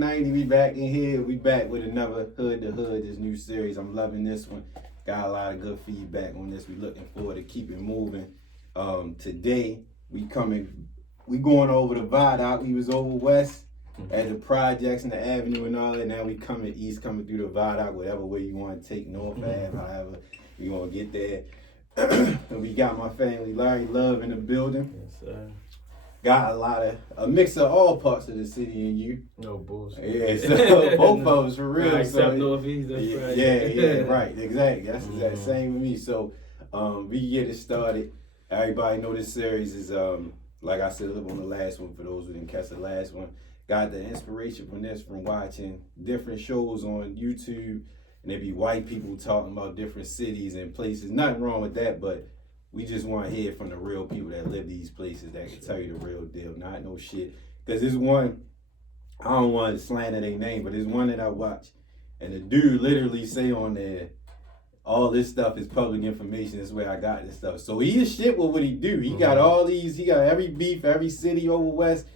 290. We back in here. We back with another Hood to Hood, this new series. I'm loving this one. Got a lot of good feedback on this. We looking forward to keep it moving. Today we going over the viaduct. We was over west at the projects and the avenue and all that. Now we coming east, coming through the viaduct, whatever way you want to take North Ave, however you want to get there. And we got my family, Larry Love, in the building. Yes, sir. Got a mix of all parts of the city in you. No bullshit. Yeah, so both of us for real. Right, except Northeast, that's right. Yeah, right, exactly. That's the same with me. So we get it started. Everybody know this series is like I said on the last one, for those who didn't catch the last one. Got the inspiration from this from watching different shows on YouTube, and there be white people talking about different cities and places. Nothing wrong with that, but we just want to hear from the real people that live these places that can tell you the real deal, not no shit. Because there's one, I don't want to slander their name, but there's one that I watch, and the dude literally say on there, all this stuff is public information. This is where I got this stuff. So he is shit with what he do. He got all these, he got every beef, every city over west,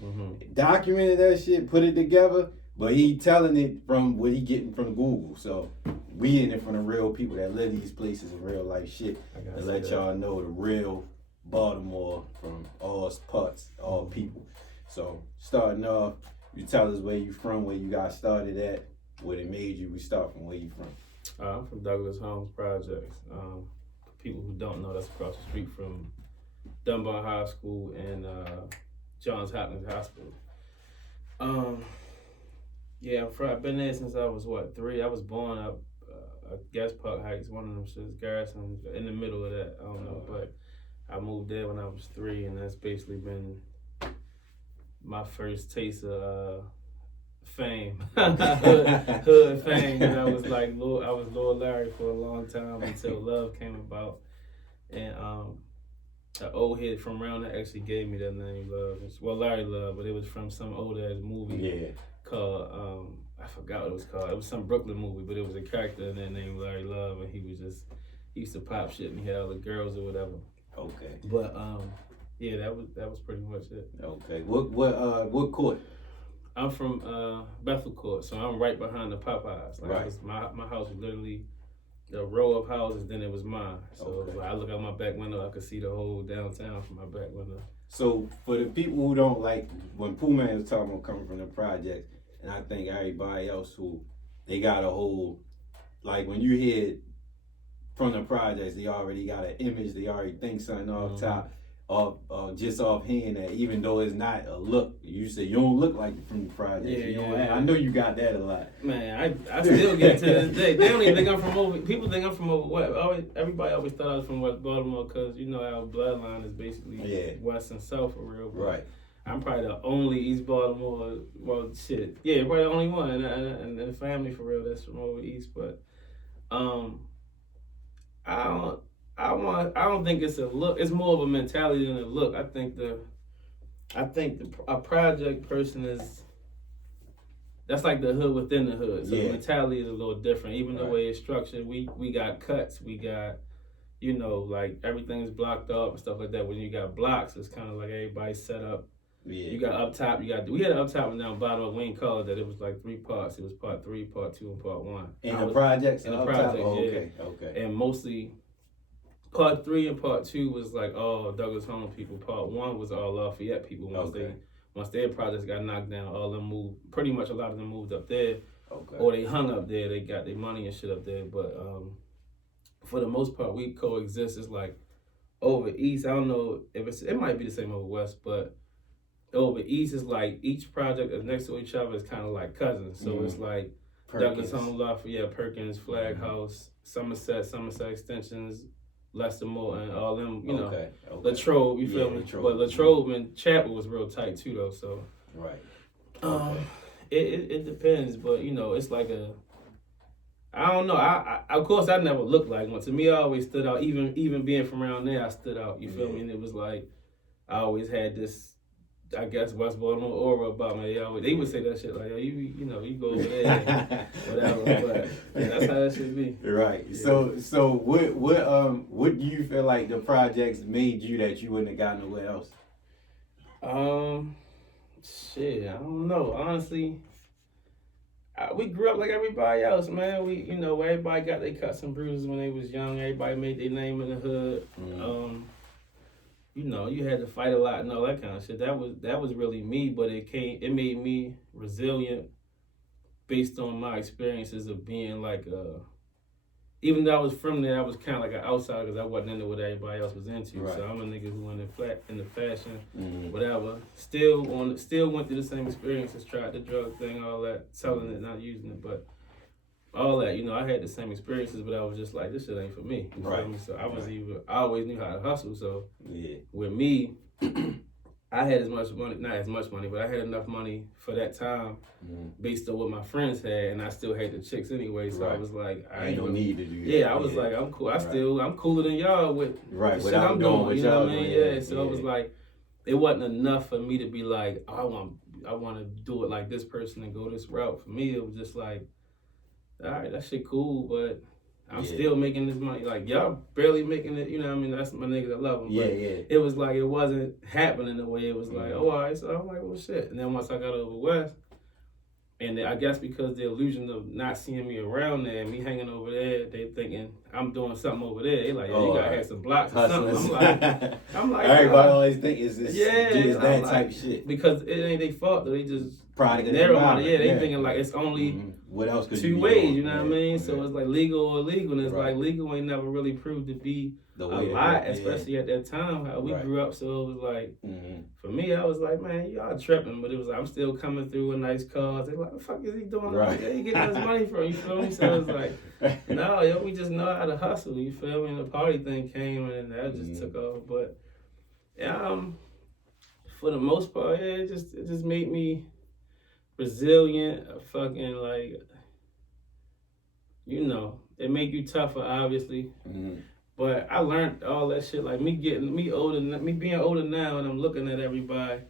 documented that shit, put it together, but he telling it from what he getting from Google. So we in it from the real people that live these places in real life shit, and let y'all know the real Baltimore from all parts, all people. So starting off, you tell us where you from, where you got started at, what it made you. We start from where you from. I'm from Douglas Homes Projects. For people who don't know, that's across the street from Dunbar High School and Johns Hopkins Hospital. Yeah, I've been there since I was 3. I was born up at Gas Park Heights, one of them shits, Garrison, in the middle of that. I don't know, but I moved there when I was 3, and that's basically been my first taste of fame, hood fame. And I was like, I was Lord Larry for a long time until Love came about, and an old head from around there actually gave me that name, Love. Well, Larry Love, but it was from some old ass movie called I forgot what it was called. It was some Brooklyn movie, but it was a character in there named Larry Love, and he used to pop shit and he had all the girls or whatever. Okay. But yeah, that was pretty much it. Okay. What court? I'm from Bethel Court, so I'm right behind the Popeyes. Like right. My house was literally a row of houses, then it was mine. So like, I look out my back window, I could see the whole downtown from my back window. So for the people who don't like, when Pooh Man was talking about coming from the project, and I think everybody else who, they got a whole, like when you hear from the projects, they already got an image, they already think something off top. Just offhand, that even though it's not a look, you say you don't look like from the project. I know you got that a lot. Man, I still get it to this day. They don't even think I'm from over. People think I'm from over what? Everybody always thought I was from West Baltimore because you know our bloodline is basically west and south for real. Right. I'm probably the only East Baltimore. Well, shit. Yeah, probably the only one, and the family for real that's from over east. But I don't think it's a look. It's more of a mentality than a look. I think a project person that's like the hood within the hood. So the mentality is a little different. Even the way it's structured, we got cuts, we got, like everything's blocked off and stuff like that. When you got blocks, it's kind of like everybody's set up. Yeah. You got up top. We had an up top and down bottom. We ain't call it that. It was like 3 parts. It was part 3, part 2, and part 1. In the projects. Okay. And mostly. Part 3 and part 2 was like all Douglas Home people. Part 1 was all Lafayette people. Once their projects got knocked down, all of them moved. Pretty much a lot of them moved up there, or they hung up there. They got their money and shit up there. But for the most part, we coexist. It's like over east. I don't know if it might be the same over west, but over east is like each project is next to each other is kind of like cousins. So it's like Perkins. Douglas Home, Lafayette, Perkins, Flag House, Somerset Extensions, Lester Moore, and all them, Latrobe, you feel me? Latrobe. But Latrobe and Chapel was real tight too, though. So it depends, but it's like I don't know. I of course I never looked like one. To me, I always stood out. Even being from around there, I stood out. You feel me? And it was like I always had this, I guess, West Baltimore aura about me. They would say that shit like, you go over there, and whatever. But that's how that should be. Right. Yeah. So what do you feel like the projects made you that you wouldn't have gotten nowhere else? Shit, I don't know. Honestly, We grew up like everybody else, man. Everybody got their cuts and bruises when they was young. Everybody made their name in the hood. You had to fight a lot and all that kind of shit. That was really me, but it made me resilient based on my experiences of being like even though I was from there, I was kind of like an outsider because I wasn't into what everybody else was into. Right. So I'm a nigga who in the fashion, whatever. Still went through the same experiences, tried the drug thing, all that, selling it, not using it, but all that. I had the same experiences, but I was just like, this shit ain't for me. You feel me? So I always knew how to hustle. So with me, I had not as much money, but I had enough money for that time based on what my friends had, and I still had the chicks anyway. So I was like, I ain't no need to do that. Yeah, I was like, I'm cool. I'm cooler than y'all with the shit I'm doing. You know what I mean? Yeah. So it was like, it wasn't enough for me to be like, oh, I want to do it like this person and go this route. For me, it was just like, all right, that shit cool, but I'm still making this money. Like, y'all barely making it, you know what I mean? That's my niggas, I love them. But it was like, it wasn't happening the way it was like, oh, all right. So I'm like, well, shit. And then once I got over West, and I guess because the illusion of not seeing me around there and me hanging over there, they thinking I'm doing something over there. They like, you gotta have some blocks or something. I'm like, everybody always think it's this, that type of shit. Because it ain't their fault though. They just product narrow minded. Yeah, they thinking like it's only what else could two ways. You know what I mean? So it's like legal or illegal, and it's like legal ain't never really proved to be a lot, especially at that time how we grew up. So it was like, for me, I was like, man, y'all tripping, but it was like, I'm still coming through in nice cars. They like, the fuck is he doing? Like, where he getting his money from? You feel me? So it's like, no, yo, we just know how to hustle. You feel me? And the party thing came, and that just took off. But for the most part, it just made me resilient. Fucking like, it make you tougher, obviously. But I learned all that shit. Like me being older now, and I'm looking at everybody,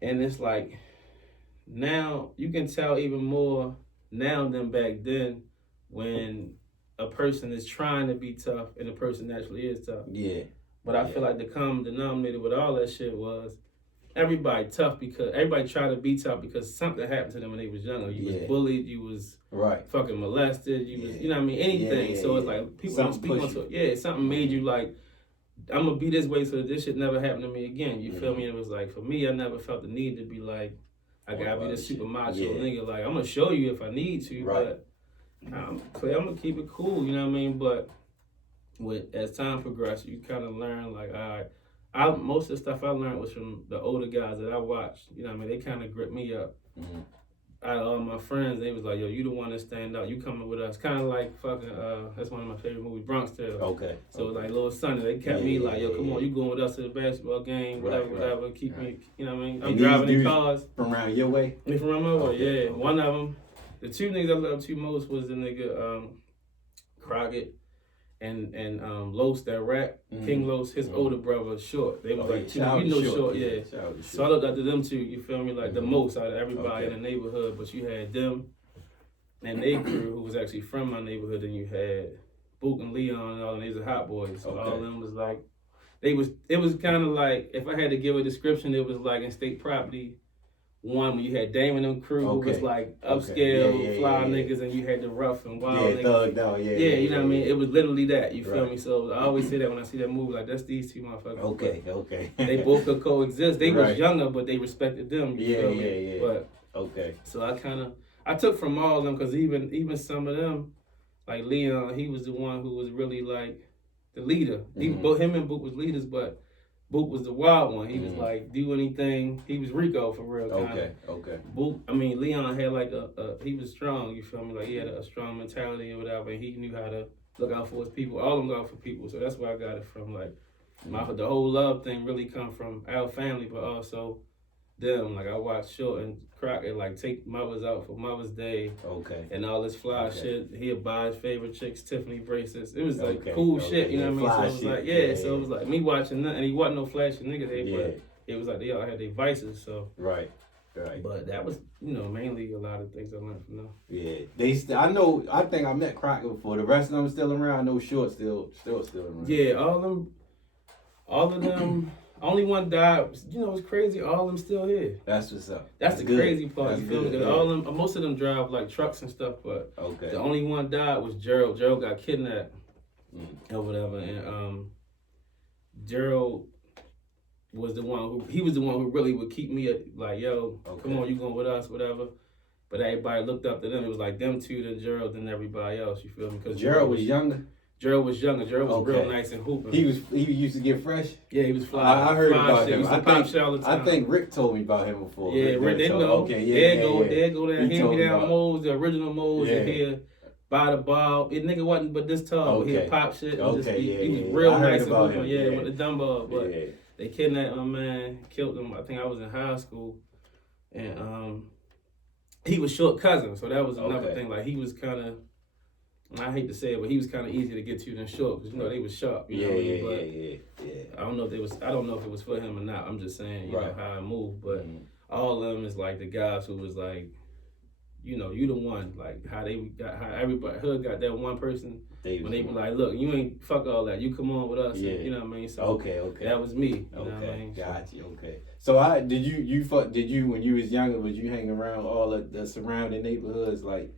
and it's like now you can tell even more now than back then when a person is trying to be tough and a person actually is tough. Yeah. But I feel like the common denominator with all that shit was everybody tough because everybody tried to be tough because something happened to them when they was younger. You was bullied, you was fucking molested, you was, you know what I mean, anything. So it's like people don't speak on it. Something made you like, I'm gonna be this way so that this shit never happened to me again. You feel me? And it was like, for me, I never felt the need to be like, I gotta be this super macho nigga. Like, I'm gonna show you if I need to, but I'm gonna keep it cool, you know what I mean? But as time progressed, you kind of learn like, all right, most of the stuff I learned was from the older guys that I watched. You know what I mean? They kind of gripped me up. Out of all my friends, they was like, yo, you the one that stand out. You coming with us. Kind of like fucking, that's one of my favorite movies, Bronx Tale. Okay. So like Little Sonny, they kept me like, yo, come on, you going with us to the basketball game, whatever. Keep me, you know what I mean? I'm driving in cars. From around your way? They from around my way, yeah. One of them, the two niggas I loved too most was the nigga Crockett. And Los that rap, King Los, his older brother, Short. They was like two, Short, yeah. So I looked up to them two, you feel me, like the most out of everybody in the neighborhood. But you had them and they crew who was actually from my neighborhood. Then you had Book and Leon and all, and they was hot boys. So all of them was like, it was kind of like, if I had to give a description, it was like in State Property 1 when you had Damon and crew who was like upscale, fly niggas, and you had the rough and wild niggas. Thugged out, you know what I mean? It was literally that, you feel me? So I always say that when I see that movie, like, that's these two motherfuckers. Okay. They both could coexist. They was younger, but they respected them, you feel me? But, so I took from all of them, because even some of them, like Leon, he was the one who was really like the leader. Both him and Book was leaders, but Book was the wild one. He was like, do anything. He was Rico for real. Okay. Book, Leon had like he was strong, you feel me? Like he had a strong mentality or whatever, and he knew how to look out for his people. All of them look out for people. So that's where I got it from. Like, the whole love thing really come from our family, but also them. Like, I watched Short and Crockett like take mothers out for Mother's Day. And all this fly shit. He'd buy his favorite chicks Tiffany bracelets. It was like cool shit, you know what I mean? So it was like, so it was like me watching that, and he wasn't no flashy nigga there, but it was like they all had their vices, so. Right. But that was, mainly a lot of things I learned from them. Yeah. I think I met Crockett before. The rest of them still around. I know Short still around. Yeah, all of Only one died. You know, it's crazy. All of them still here. That's what's up. That's the good. crazy part. That's you feel me? good, All them, most of them drive like trucks and stuff, but okay. The only one died was Gerald. Gerald got kidnapped or whatever, and Gerald was the one who really would keep me like, yo, come on, you going with us, whatever. But everybody looked up to them. It was like them two, then Gerald, then everybody else. You feel me? Because Gerald was younger. Gerald was younger. Gerald was real nice and hooping. He used to get fresh. Yeah, he was fly. I heard about him. I think Rick told me about him before. Yeah, Rick, they know. Okay, There go that hand-me-down moles, the original moles. You hear by the ball. It nigga wasn't but this tall. But he'd pop shit. And he was real nice and hooping. Yeah, with the dumb ball. But they kidnapped my man, killed him. I think I was in high school, and he was short cousin, so that was another thing. Like he was kind of. I hate to say it, but he was kind of easy to get to than short because they was sharp. You know what I mean? I don't know if it was for him or not. I'm just saying, you know how I move. But all of them is like the guys who was like, you the one. Like how everybody hood got that one person when they be like, look, you ain't fuck all that. You come on with us. Yeah. And, you know what I mean? So okay. That was me. You know what I mean? Got you. Okay. So did you when you was younger? Was you hanging around all of the surrounding neighborhoods like?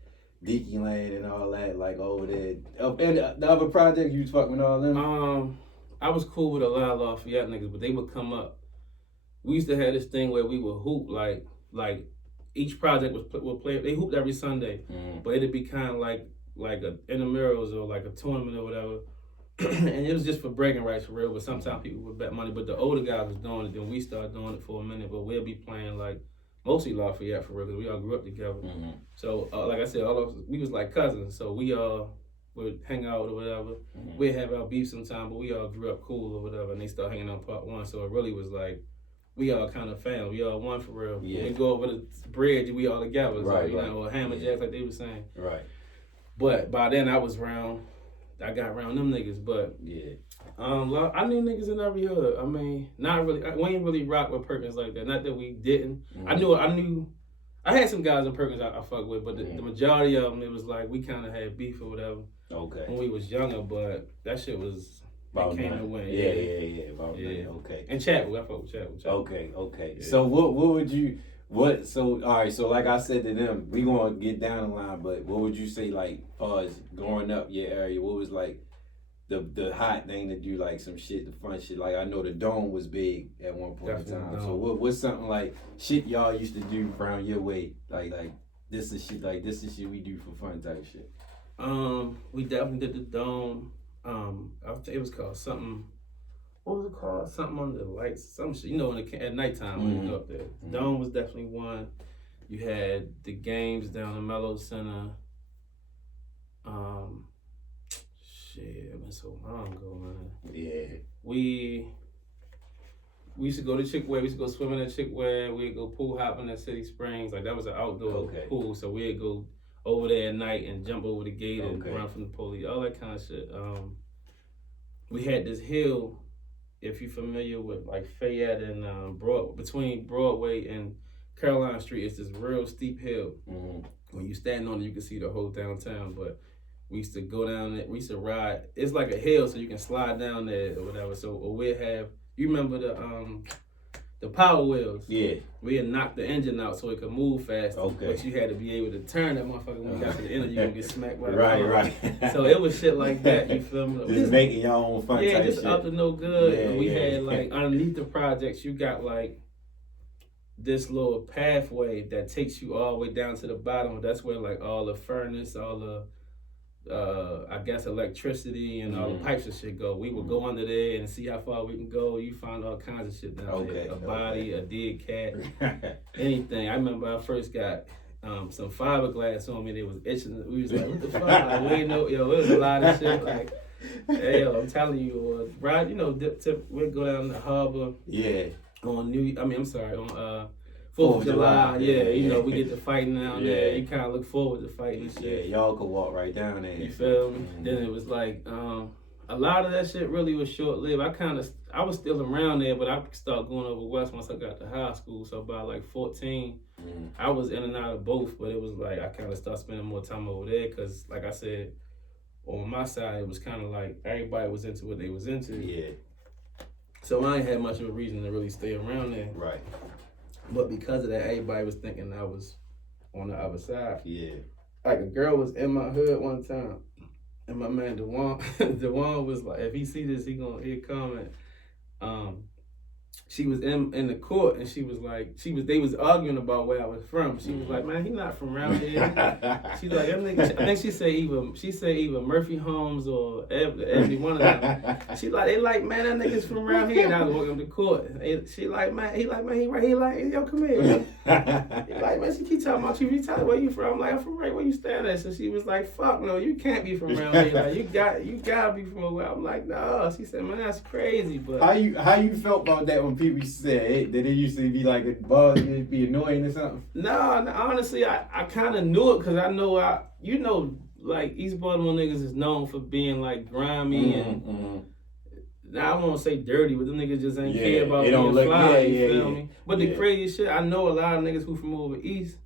Deaky Land and all that, like over there. And the other projects, you was fucking with all them? I was cool with a lot of Lafayette niggas, but they would come up. We used to have this thing where we would hoop, like each project would play. They hooped every Sunday, but it'd be kind of like a intramurals or like a tournament or whatever. And it was just for bragging rights for real, but sometimes people would bet money. But the older guys was doing it, then we started doing it for a minute, but we'll be playing like mostly Lafayette for real, because we all grew up together. So, like I said, all of us, we was like cousins. So we all would hang out or whatever. We'd have our beef sometime, but we all grew up cool or whatever. And they started hanging on part one. So it really was like, we all kind of family. We all one for real. Yeah. When we go over the bridge, we all together. Right, like, or hammerjacks like they were saying. Right. But by then I got around them niggas, but I knew niggas in every hood. I mean, not really. We ain't really rock with Perkins like that. Not that we didn't. I knew. I had some guys in Perkins I fuck with, but the majority of them, it was like we kind of had beef or whatever. Okay. When we was younger, but that shit was. About came and went. Yeah. About that. Okay. And Chadwick, I fuck with Chadwick. Okay. Yeah. So what would you? So all right, so like I said to them, we gonna get down the line, but what would you say, like, as growing up your area, what was like the hot thing to do, like some shit, the fun shit? Like I know the Dome was big at one point in time. So what's something like shit y'all used to do around your way? Like this is shit we do for fun type shit. We definitely did the Dome. It was called something. What was it called? Something under the lights, some shit. At nighttime when you go up there. Dome was definitely one. You had the games down in Mello Center. Shit, it been so long ago, man. Yeah. We used to go to Chickway. We used to go swimming at Chickway. We'd go pool hopping at City Springs. Like that was an outdoor pool, so we'd go over there at night and jump over the gate and run from the police, all that kind of shit. We had this hill. If you're familiar with like Fayette and between Broadway and Caroline Street, it's this real steep hill. When you stand on it, you can see the whole downtown. But we used to go down there. We used to ride. It's like a hill, so you can slide down there or whatever. So we'd have. You remember the power wheels? Yeah. We had knocked the engine out so it could move faster. Okay. But you had to be able to turn that motherfucker when you got to the end. You gonna get smacked by the car. Right. So it was shit like that. You feel me? Just making your own fun type shit. Yeah, just up to no good. Yeah, and we had like underneath the projects, you got like this little pathway that takes you all the way down to the bottom. That's where like all the furnace, all the I guess electricity and all the pipes and shit go. We would go under there and see how far we can go. You find all kinds of shit down there. A body, a dead cat, anything. I remember I first got some fiberglass on me. They was itching. We was like, what the fuck? Like, we didn't know, it was a lot of shit. Like, hey, I'm telling you, ride, we'd go down the harbor. Yeah. On 4th of July, we get to fighting down there. You kind of look forward to fighting and shit. Yeah, y'all could walk right down there. You feel me? Then it was like, a lot of that shit really was short-lived. I was still around there, but I started going over west once I got to high school. So by like 14, I was in and out of both, but it was like I kind of started spending more time over there because, like I said, on my side, it was kind of like everybody was into what they was into. Yeah. So I ain't had much of a reason to really stay around there. Right. But because of that, everybody was thinking I was on the other side. Yeah. Like a girl was in my hood one time, and my man Dewan, Dewan was like, if he see this, he'll comment. She was in the court, and she was like, they was arguing about where I was from. She was like, man, he not from around here. She like, that nigga, I think she said either Murphy Holmes or every one of them. She like, they like, man, that nigga's from around here. And I was walking to court. She like, man, he like, yo, come here. He like, man, she keep talking about you. Tell her where you from. I'm like, I'm from right where you stand at. So she was like, fuck no, you can't be from around here. Like, you gotta be from where. I'm like, no. She said, man, that's crazy. But how you felt about that when people said, hey, did it used to be like a buzz, it'd be annoying or something? No, honestly, I kind of knew it because I know like East Baltimore niggas is known for being like grimy and. Now I won't say dirty, but them niggas just ain't care about being fly. You feel me? But the crazy shit, I know a lot of niggas who from over east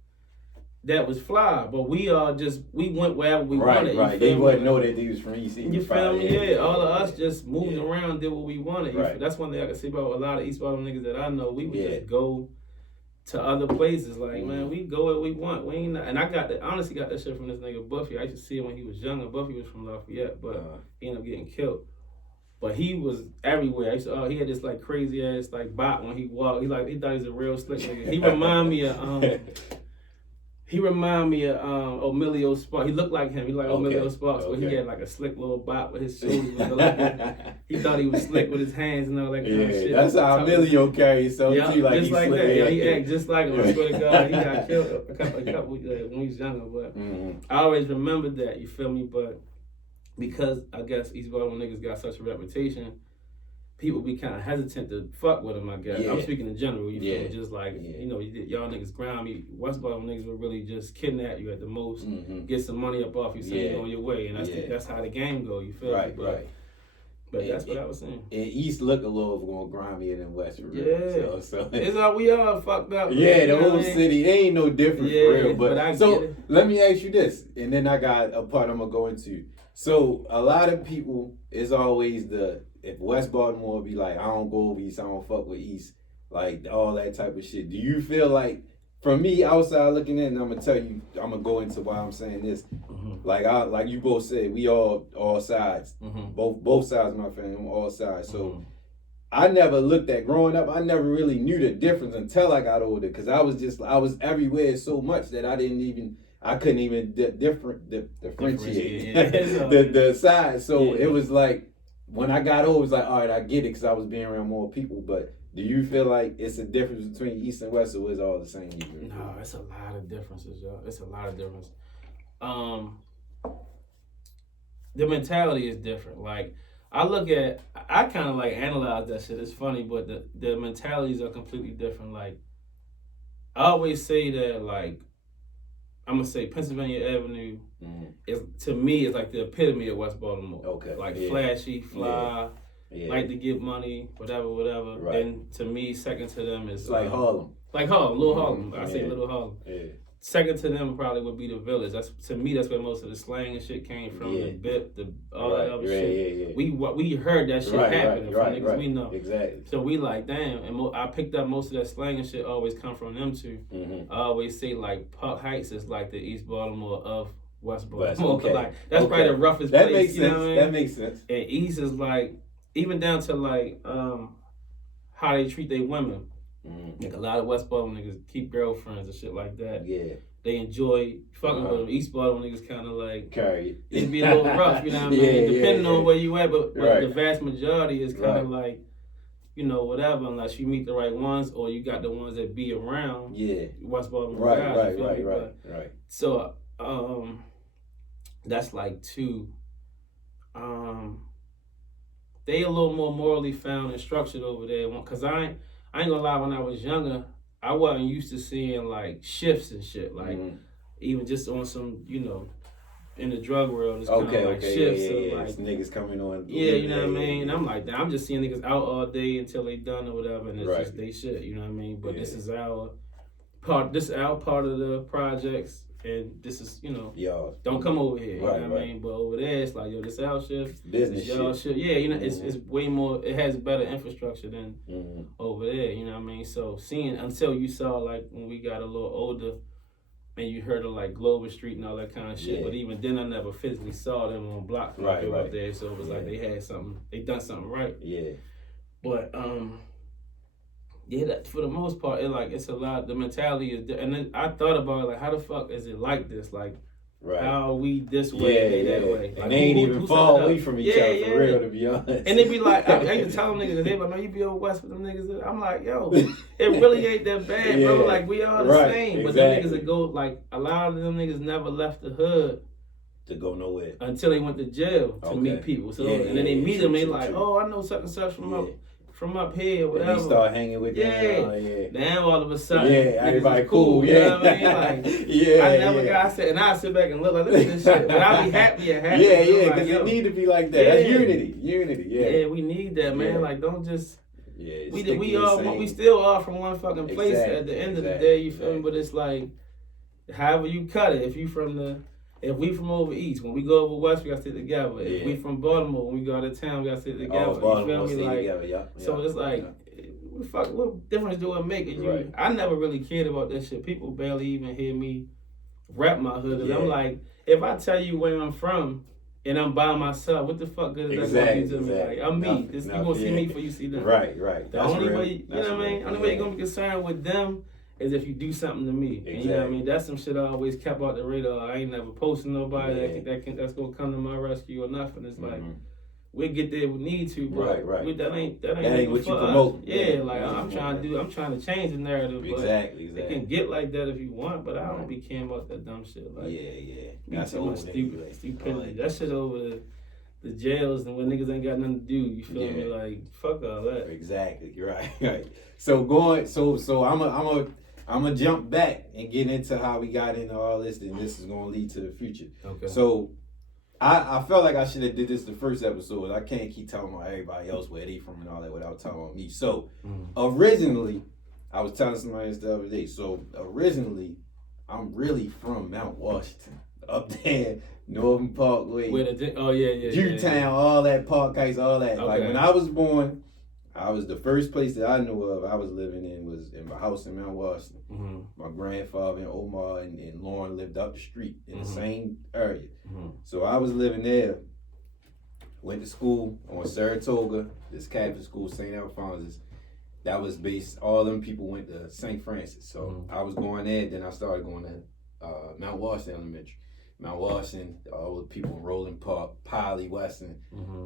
that was fly, but we went wherever we wanted. Right. They wouldn't know that they was from east. You feel me? Yeah, all of us just moved around, did what we wanted. Right. That's one thing I can say about a lot of East Baltimore niggas that I know. We would just go to other places. Like, man, we go where we want. We ain't. And I honestly got that shit from this nigga Buffy. I used to see him when he was younger. Buffy was from Lafayette, but he ended up getting killed. But he was everywhere. He had this like crazy ass like bot when he walked. He thought he was a real slick nigga. He remind me of Emilio Sparks. He looked like him. He like Emilio Sparks, but he had like a slick little bot with his shoulders. He thought he was slick with his hands and all that kind of shit. That's how Emilio carries so too. Like just like that. Yeah, he act just like him. I swear to God, he got killed a couple when he was younger. But I always remembered that. You feel me? But because I guess East Baltimore niggas got such a reputation, people be kind of hesitant to fuck with them, I guess. I'm speaking in general, you feel me? Just like, you know, y'all niggas grimy. West Baltimore niggas would really just kidnap you at the most, get some money up off you, send you on your way. And that's how the game go, you feel me? But that's what I was saying. And East look a little more grimier than West, for real. Yeah. So it's all, we all fucked up. Yeah, the whole city, they ain't no different for real. But so let me ask you this, and then I got a part I'm going to go into. So a lot of people, it's always if West Baltimore be like, I don't go over East, I don't fuck with East, like all that type of shit. Do you feel like, from me outside looking in, and I'm gonna tell you, I'm gonna go into why I'm saying this. Like you both said, we all sides, both sides of my family, I'm all sides. So I never looked at growing up. I never really knew the difference until I got older, because I was everywhere so much that I couldn't even differentiate the sides. So it was like, when I got old, it was like, all right, I get it, because I was being around more people. But do you feel like it's a difference between East and West, or is it all the same? No, it's a lot of differences, y'all. It's a lot of difference. The mentality is different. Like, I kind of like analyze that shit. It's funny, but the mentalities are completely different. Like, I always say that, like, I'm gonna say Pennsylvania Avenue is, to me, is like the epitome of West Baltimore. Okay. Like flashy, fly, like to get money, whatever. Right. And to me, second to them is like Harlem. Like Harlem, Little Harlem. I say Little Harlem. Yeah. Second to them probably would be the Village. That's where most of the slang and shit came from. The bip, all that other shit. We heard that shit happening from niggas we know. Exactly. So we like, damn. And I picked up most of that slang and shit always come from them too. I always say like Park Heights is like the East Baltimore of West Baltimore. Okay. Like that's probably the roughest place. Makes you know sense. What I mean? That makes sense. And East is like, even down to like how they treat their women. Like a lot of West Baltimore niggas keep girlfriends and shit like that. Yeah. They enjoy fucking with them. East Baltimore niggas kind of like carry it. It'd be a little rough, you know what I mean? Depending on where you at, but the vast majority is kind of like, you know, whatever, unless you meet the right ones or you got the ones that be around. Yeah. West Baltimore guys. Right. So that's like two. They a little more morally found and structured over there, because I ain't gonna lie, when I was younger, I wasn't used to seeing like shifts and shit. Like even just on some, you know, in the drug world, it's kind of like shifts. Yeah. Like niggas coming on. Yeah, you know what I mean? And I'm like, I'm just seeing niggas out all day until they done or whatever, and it's just they shit, you know what I mean? But this is our part of the projects. and this is, Y'all. don't come over here. Right, You know what I mean? But over there, it's like, yo, this our shit. Business This y'all shit. shit. Yeah, it's way more. It has better infrastructure than over there. You know what I mean? So until you saw like when we got a little older, and you heard of like Glover Street and all that kind of shit. Yeah. But even then, I never physically saw them on blocks right. up there. So it was like they done something right. Yeah. But yeah, that, for the most part, it's a lot. The mentality is, and then I thought about it, like, how the fuck is it like this? Like, how are we this way and they that way? Like, and they ain't even far away from each other for real, to be honest. And they be like, I used to tell them niggas, they like, no, you be over west with them niggas. I'm like, yo, it really ain't that bad, bro. Like, we all the same. But them niggas that go, like, a lot of them niggas never left the hood to go nowhere until they went to jail to meet people. So and then they meet them, they like, oh, I know such and such from up here, whatever. And they start hanging with them. Now all of a sudden, everybody cool. You know what I mean? Like, I never got set, and I sit back and look like, look at this shit. But I be happy. Because it need to be like that. That's unity. Yeah, we need that, man. Yeah. Like, don't just. Yeah, we still are from one fucking place at the end of the day. You feel me? But it's like, however you cut it. If we from over east, when we go over west, we gotta sit together. If we from Baltimore, when we go out of town, we gotta sit together. You feel me? Like, so it's like, what difference do it make? I never really cared about that shit. People barely even hear me rap my hood. I'm like, if I tell you where I'm from and I'm by myself, what the fuck good is that gonna be to me? Like, I'm me. You gonna see me before you see them. Right. The only way, you know what I mean? Only way you're gonna be concerned with them is if you do something to me. And you know what I mean? That's some shit I always kept out the radar. I ain't never posting nobody that's gonna come to my rescue or nothing. It's like, we'll get there if we need to, but that ain't what you promote. I'm trying to change the narrative. Exactly. It can get like that if you want, but I don't be caring about that dumb shit. Like, That's too much stupidity. That shit over the jails and when niggas ain't got nothing to do. You feel me? Like, fuck all that. Exactly. Right. So I'm gonna jump back and get into how we got into all this, and this is gonna lead to the future. Okay. So I felt like I should have did this the first episode. I can't keep talking about everybody else where they from and all that without talking about me. So originally, I was telling somebody this the other day. So originally, I'm really from Mount Washington, up there, Northern Parkway, Jewtown, all that, Park Heights, all that. Okay. Like when I was born, the first place that I knew of I was living in was in my house in Mount Washington. My grandfather and Omar and Lauren lived up the street in the same area. So I was living there, went to school on Saratoga, this Catholic school, St. Alphonsus. That was all them people went to St. Francis. So I was going there, then I started going to Mount Washington Elementary. Mount Washington, all the people in Roland Park, Piley, Weston.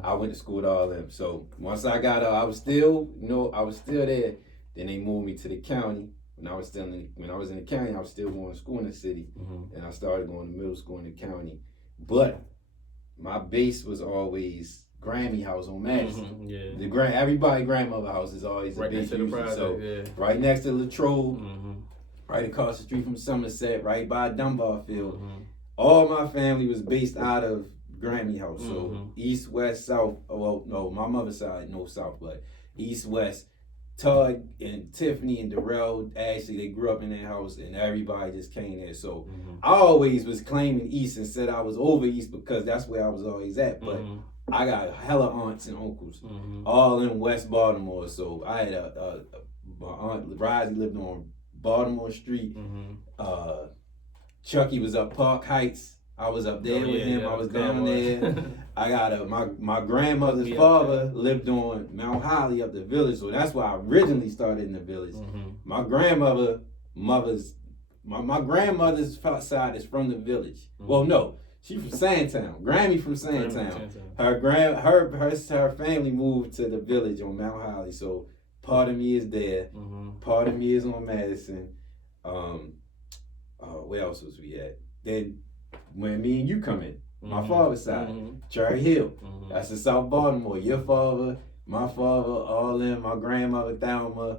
I went to school with all them. So once I got I was still there. Then they moved me to the county. When I was in the county, I was still going to school in the city. And I started going to middle school in the county. But my base was always Grammy House on Madison. Everybody grandmother house is always right a big next to the project, right next to Latrobe, right across the street from Somerset, right by Dunbar Field. All my family was based out of Grammy House. So east, west, south. Well, no, my mother's side, no south, but east, west. Todd and Tiffany and Darrell, Ashley, they grew up in that house and everybody just came there. So I always was claiming east and said I was over east because that's where I was always at. But I got hella aunts and uncles all in West Baltimore. So I had my aunt Rosie lived on Baltimore Street. Chucky was up Park Heights. I was up there with him. I was down there. I got my grandmother's father lived on Mount Holly up the village, so that's why I originally started in the village. My grandmother's side is from the village. Well, no, she's from Sandtown. Grammy from Sandtown. Her family moved to the village on Mount Holly, so part of me is there. Part of me is on Madison. Where else was we at? Then when me and you come in, my father's side, Cherry Hill, that's in South Baltimore. Your father, my father, all them, my grandmother Thelma,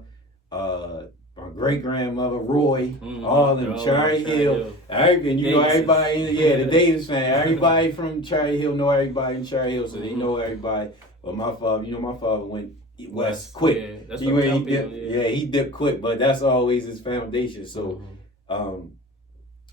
my great grandmother Roy, all them, Cherry Hill. And you know everybody, the Davis family. Everybody from Cherry Hill know everybody in Cherry Hill, so they know everybody. But my father went west quick. Yeah, that's he dipped quick, but that's always his foundation. So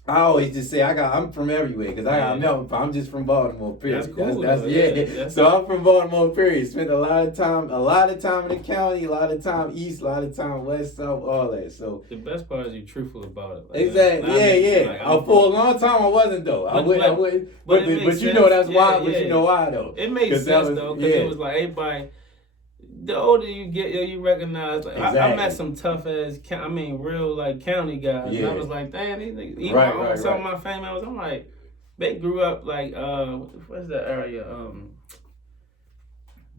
I always just say I'm from everywhere because I got melting pot. I'm just from Baltimore. Period. That's cool. Yeah. So I'm from Baltimore. Period. Spent a lot of time in the county, a lot of time east, a lot of time west, south, all that. So the best part is you truthful about it. Like exactly. Yeah. Like, for a long time I wasn't though. I wouldn't. But you know that's why. But you know why though? It made sense though because it was like everybody. The older you get, you recognize. Like, exactly. I met some tough ass, real like county guys. Yeah. And I was like, damn, these niggas. Even some of my family members, I'm like, they grew up like, what's that area?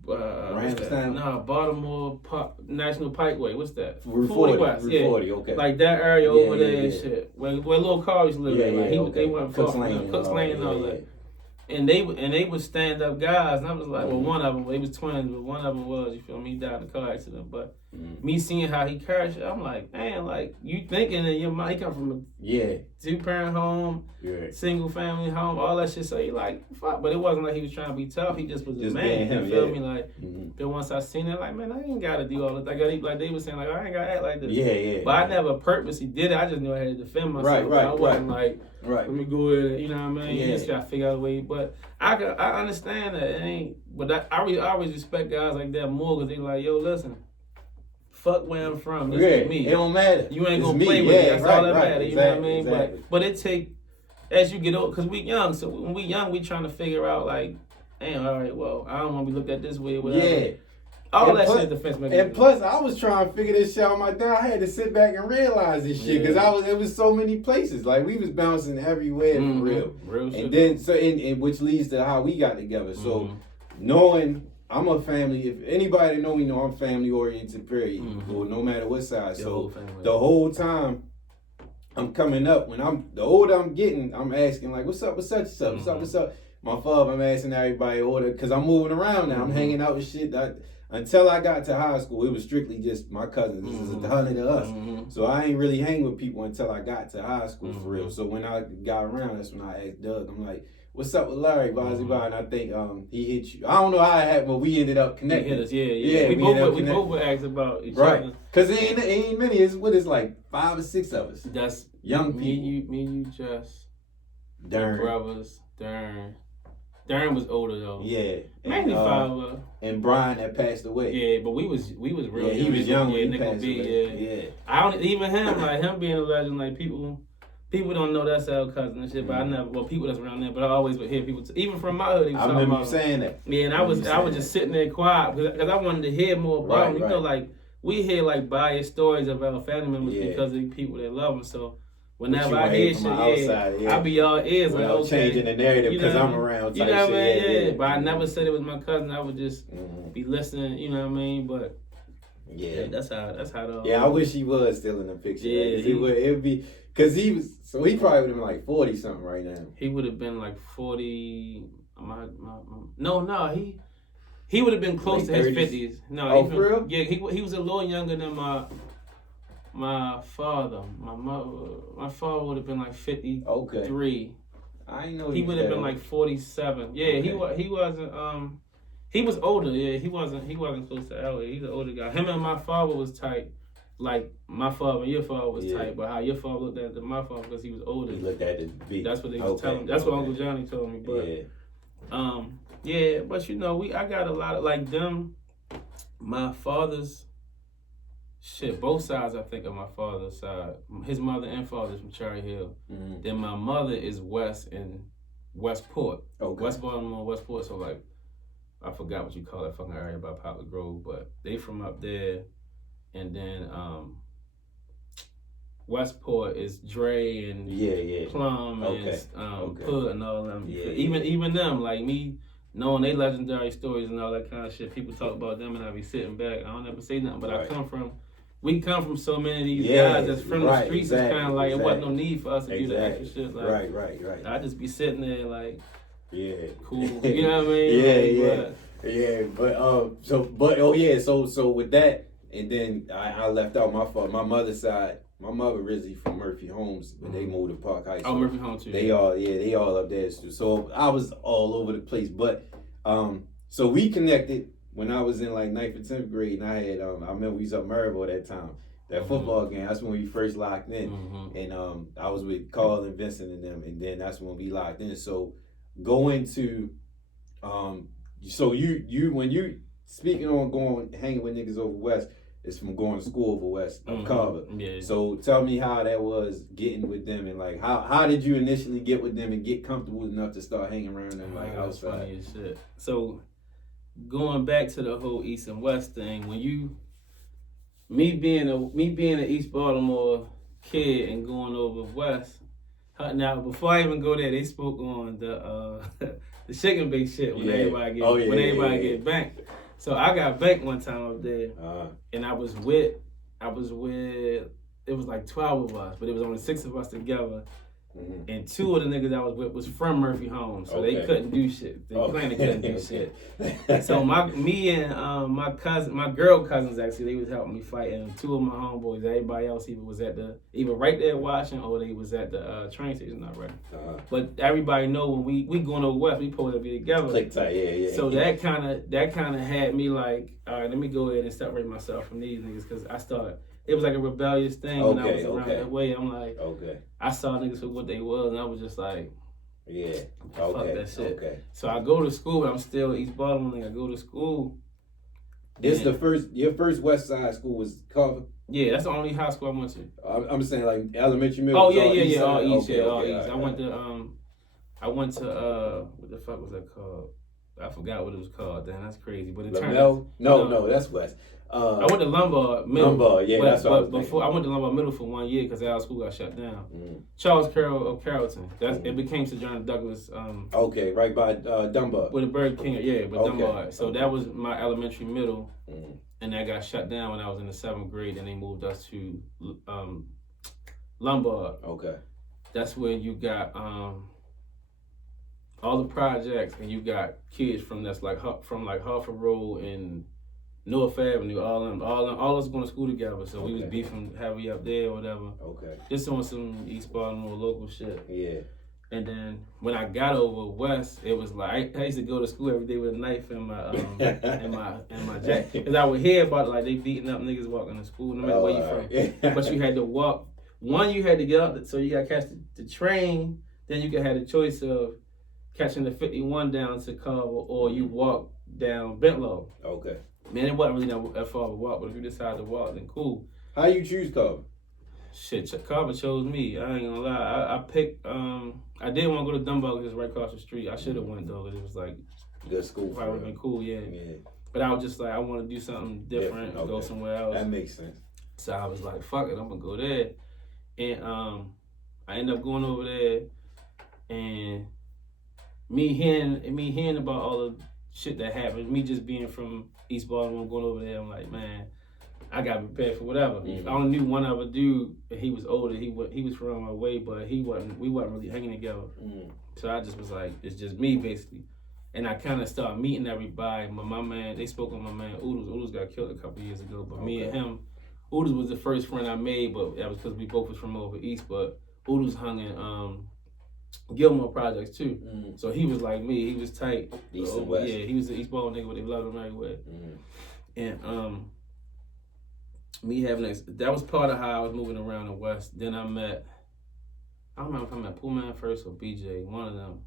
Baltimore National Pikeway. What's that? 40 West. Route 40. Okay. Like that area over there and shit. Where little Carl used to live at. Like they went Cooks Lane and all that. And they would stand up guys, and I was like, well, one of them, they was twins, but one of them was, you feel me, he died in a car accident. But me seeing how he carried shit, I'm like, man, like you thinking in your mind, he come from a 2-parent home, single family home, all that shit. So you like, fuck, but it wasn't like he was trying to be tough. He just was a man. You feel me? Like, then once I seen it, like, man, I ain't gotta do all this. Like they was saying, like, I ain't gotta act like this. But I never purposely did it. I just knew I had to defend myself. I wasn't like. Let me go ahead. You know what I mean? You just gotta figure out a way. But I understand that it ain't. But I always respect guys like that more because they like, yo, listen, fuck where I'm from. This is me. It don't matter. You ain't gonna play with me. That's all that matters. You know what I mean? Exactly. But it take as you get old because we young. So when we young, we trying to figure out like, damn, all right, well, I don't want to be looked at this way. Whatever. Yeah. All that shit defense mechanism. And plus, I was trying to figure this shit out my dad. I had to sit back and realize this shit because it was so many places. Like we was bouncing everywhere for real. Shit. And then and which leads to how we got together. So knowing I'm a family. If anybody know me, know I'm family oriented. Period. Or no matter what side. So the whole time I'm coming up, the older I'm getting, I'm asking like, what's up with such and such? What's up? My father, I'm asking everybody order because I'm moving around now. I'm hanging out with shit. Until I got to high school, it was strictly just my cousins. This is a hundred of us. So I ain't really hang with people until I got to high school for real. So when I got around, that's when I asked Doug. I'm like, "What's up with Larry?" And I think he hit you. I don't know how it happened, but we ended up connecting. He hit us, yeah. We both were asked about each other. Because it ain't many. It's like 5 or 6 of us. That's young people. Me, you, Jess. Dern. Brothers. Dern was older though. Yeah. Mainly 5. And Brian that passed away. Yeah, but we was real. Yeah, he was young when he Nickel passed B, away. Yeah. I don't even him like him being a legend. Like people don't know that's our cousin and shit. But I never. Well, people that's around there, but I always would hear people even from my hood. I remember you saying that. Yeah, and I was just sitting there quiet because I wanted to hear more about him. You know, like we hear like biased stories of our family members because of the people that love them. So. Whenever I hear shit, I be all ears like, okay. Changing the narrative because I'm around. You know what I mean? Yeah. But I never said it was my cousin. I would just be listening. You know what I mean? But that's how the. Yeah, I wish he was still in the picture. Yeah, it would be because he was. So he probably would have been like 40 something right now. He would have been like 40. No. He would have been close to his 50s. No, for real? Yeah, he was a little younger than my father. My father would have been like 53. Okay. I know he would have been like 47. Yeah, okay. He wasn't he was older. Yeah, he wasn't close to LA. He's an older guy. Him and my father was tight. Like my father and your father was tight, but how your father looked at my father because he was older. He looked at the beat. That's what they was telling me. That's what Uncle Johnny told me. But but you know, I got a lot of like them. My father's. Shit, both sides, I think, of my father's side. His mother and father is from Cherry Hill. Then my mother is West in Westport. Okay. West Baltimore, Westport. So, like, I forgot what you call that fucking area by Poplar Grove, but they from up there. And then Westport is Dre and Plum and Pud and all them. Yeah, even them, like me, knowing they legendary stories and all that kind of shit. People talk about them and I be sitting back. I don't ever say nothing, but we come from so many of these guys that's from the streets. It's kind of like it wasn't no need for us to do that extra shit. Like, right. I just be sitting there like, cool. You know what I mean? So with that, and then I left out my mother's side. My mother originally from Murphy Homes, but they moved to Park Heights. Oh, Murphy Homes too. They all up there. So I was all over the place, but so we connected. When I was in like 9th or 10th grade, and I remember we was up Maryville at that time. That football game. That's when we first locked in, and I was with Carl and Vincent and them, and then that's when we locked in. So going to, so you when you speaking on going hanging with niggas over West, it's from going to school over West of Carver. Yeah. So tell me how that was getting with them, and like how did you initially get with them and get comfortable enough to start hanging around them like outside? That's funny as shit. So going back to the whole East and West thing, when you me being an East Baltimore kid and going over West. Now before I even go there, they spoke on the the shake and bake shit when everybody get banked. So I got banked one time up there, and I was with it was like 12 of us, but it was only 6 of us together. And 2 of the niggas I was with was from Murphy Homes, so they couldn't do shit. They plainly couldn't do shit. So me and my girl cousins actually, they was helping me fight, and 2 of my homeboys, everybody else either was either right there watching or they was at the train station, not right. But everybody know when we going over West, we supposed to be together. Click tight, yeah. So that kind of had me like, all right, let me go ahead and separate myself from these niggas, because I started. It was like a rebellious thing when I was around that way. I'm like, I saw niggas for what they was, and I was just like, fuck that shit. So I go to school, I'm still East Baltimore, and I go to school. Your first West Side school was Carver? Yeah, that's the only high school I went to. I'm saying like elementary, middle. Oh yeah, all East, all East. I went to what the fuck was that called? I forgot what it was called. Damn, that's crazy. But it turned out, no, that's West. I went to Lombard Middle. Lombard, yeah, that's what I was before I went to Lombard Middle for 1 year because our school got shut down. Charles Carroll of Carrollton. It became Sojourner Douglas. Right by Dunbar. With the Burger King, Dunbar. So that was my elementary middle, and that got shut down when I was in the 7th grade, and they moved us to Lombard. Okay. That's where you got all the projects, and you got kids from Harford Road and North Avenue, all us going to school together. So we was beefing heavy up there or whatever. Okay. Just on some East Baltimore local shit. Yeah. And then when I got over West, it was like I used to go to school every day with a knife in my in my jacket, because I would hear about like they beating up niggas walking to school, no matter where you from. But you had to walk. One, you had to get up, so you got to catch the train. Then you could have the choice of catching the 51 down to Carver, or you walk down Bentlow. Okay. Man, it wasn't really that far of a walk, but if you decide to walk, then cool. How you choose Carver? Shit, Carver chose me. I ain't gonna lie. I picked. I didn't want to go to Dunbar because it's right across the street. I should have went though, because it was like good school. Probably would have been cool, yeah. But I was just like, I want to do something different, go somewhere else. That makes sense. So I was like, fuck it, I'm gonna go there, and I ended up going over there, and me hearing about all the shit that happened, me just being from East Baltimore, going over there, I'm like, man, I got prepared for whatever. I only knew one other dude, and he was older. He was from my way, but we wasn't really hanging together. So I just was like, it's just me basically. And I kind of started meeting everybody. My man, they spoke on my man Oodles. Oodles got killed a couple years ago, but me and him, Oodles was the first friend I made, but that was because we both was from over East. But Oodles hung in Gilmore Projects too. So he was like me. He was tight. East and West. Yeah, he was the East Baltimore nigga, but they loved him everywhere. And me having that was part of how I was moving around the West. Then I don't remember if I met Pooh Man first or BJ, one of them.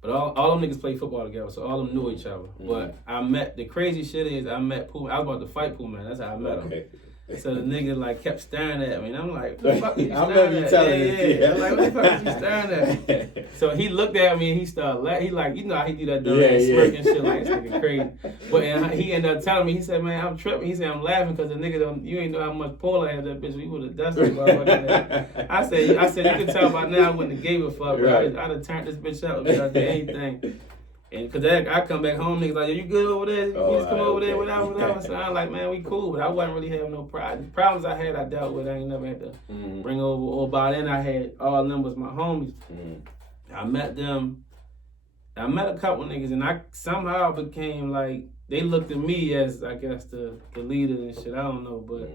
But all them niggas played football together, so all them knew each other. But the crazy shit is I met Pooh. I was about to fight Pooh Man. That's how I met him. So the nigga like kept staring at me, and I'm like, what the fuck is you staring at? I'm like, what the fuck is you staring at? So he looked at me and he started laughing. He like, you know how he do that dumb ass smirk and shit, like, this nigga crazy. But he ended up telling me, he said, man, I'm tripping. He said, I'm laughing because the nigga you ain't know how much pull I had that bitch. We would have dusted motherfucker. I said, you can tell by now I wouldn't have gave a fuck, bro. I'd have turned this bitch out without doing anything. And cause I come back home, niggas like, yo, you good over there? You just come over there, whatever. So I'm like, man, we cool. But I wasn't really having no problems. The problems I had, I dealt with. I ain't never had to bring over. Or by then, I had all of them was my homies. I met them. I met a couple niggas, and I somehow became like, they looked at me as, I guess, the leader and shit. I don't know, but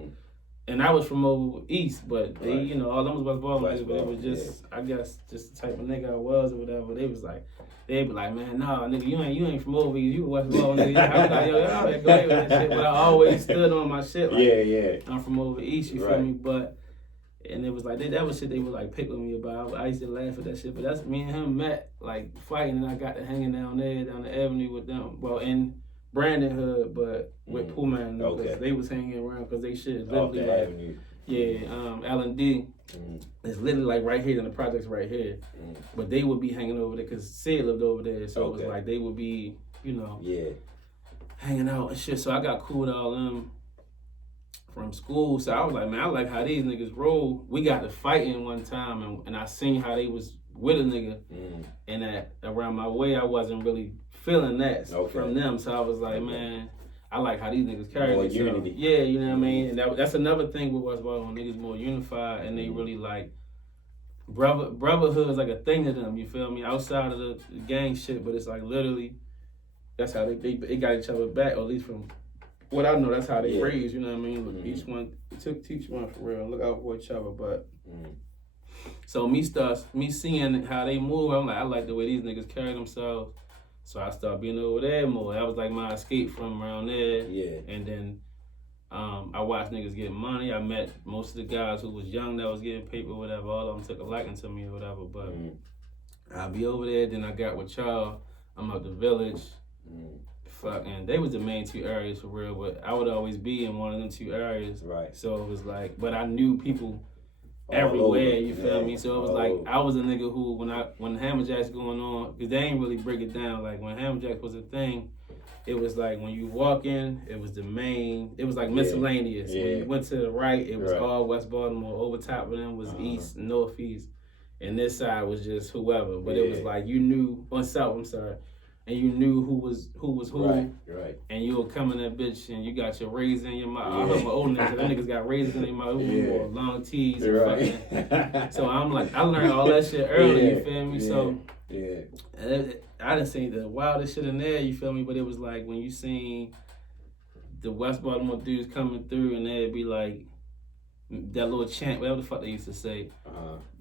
and I was from over east, but they, Right. you know, all them was West Baltimore, West but it was Baltimore, just, I guess, just the type of nigga I was or whatever. They was like, they'd be like, man, nah, nigga, you ain't from over east, you West Baltimore, nigga. I was like, yo, y'all better go ahead with that shit. But I always stood on my shit, like, yeah. I'm from over east, you feel Right. me? But, and it was like, that was shit they would like pick with me about. I used to laugh at that shit, but that's me and him met, like, fighting, and I got to hanging down there, down the avenue with them. Well, in Brandon Hood, but with Pooh Man, because Okay. they was hanging around, because they shit is Off literally the like, avenue. yeah, L&D. It's literally like right here in the projects right here. But they would be hanging over there because Sid lived over there. So it was like they would be, you know, hanging out and shit. So I got cool with all them from school. So I was like, man, I like how these niggas roll. We got to fighting one time and I seen how they was with a nigga. And that around my way, I wasn't really feeling that from them. So I was like, man, I like how these niggas carry themselves. Unity. Yeah, you know what I mean? And that's another thing with West Baltimore. Niggas more unified and they really like, brotherhood is like a thing to them, you feel me? Outside of the gang shit, but it's like literally, that's how they got each other back, or at least from what I know, that's how they raised, you know what I mean? Look, each one, teach one for real, look out for each other, but so me seeing how they move, I'm like, I like the way these niggas carry themselves. So I started being over there more. That was like my escape from around there. Yeah. And then I watched niggas get money. I met most of the guys who was young that was getting paper, whatever. All of them took a liking to me or whatever. But I'll be over there. Then I got with y'all. I'm out the village. Fucking, they was the main two areas for real. But I would always be in one of them two areas. Right. So it was like, but I knew people everywhere, you feel me? So it was like, I was a nigga who, when Hammerjacks going on, because they ain't really break it down, like when Hammerjacks was a thing, it was like when you walk in, it was the main, it was like miscellaneous. When you went to the right, it was all West Baltimore. Over top of them was East, Northeast. And this side was just whoever. But it was like, you knew, on South, I'm sorry, and you knew who was who. Right. And you would come in that bitch and you got your razor in your mouth. I heard my old niggas, them niggas got razors in their mouth, who wore long tees and fucking. So I'm like, I learned all that shit early, you feel me? So I didn't see the wildest shit in there, you feel me? But it was like when you seen the West Baltimore dudes coming through and they'd be like, that little chant, whatever the fuck they used to say,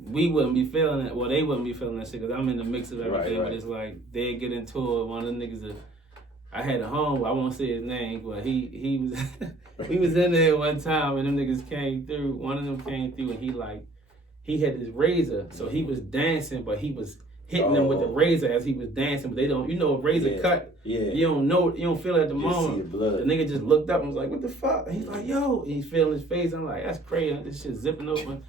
we wouldn't be feeling it. Well, they wouldn't be feeling that shit because I'm in the mix of everything. But it's like they'd get into it. One of the niggas I had at home. I won't say his name, but he was he was in there one time and them niggas came through. One of them came through and he had his razor, so he was dancing, but he was hitting them with the razor as he was dancing. But they don't, you know, a razor cut. You don't know, you don't feel it at the moment. The nigga just looked up and was like, "What the fuck?" And he's like, "Yo," and he's feeling his face. I'm like, "That's crazy." This shit zipping open.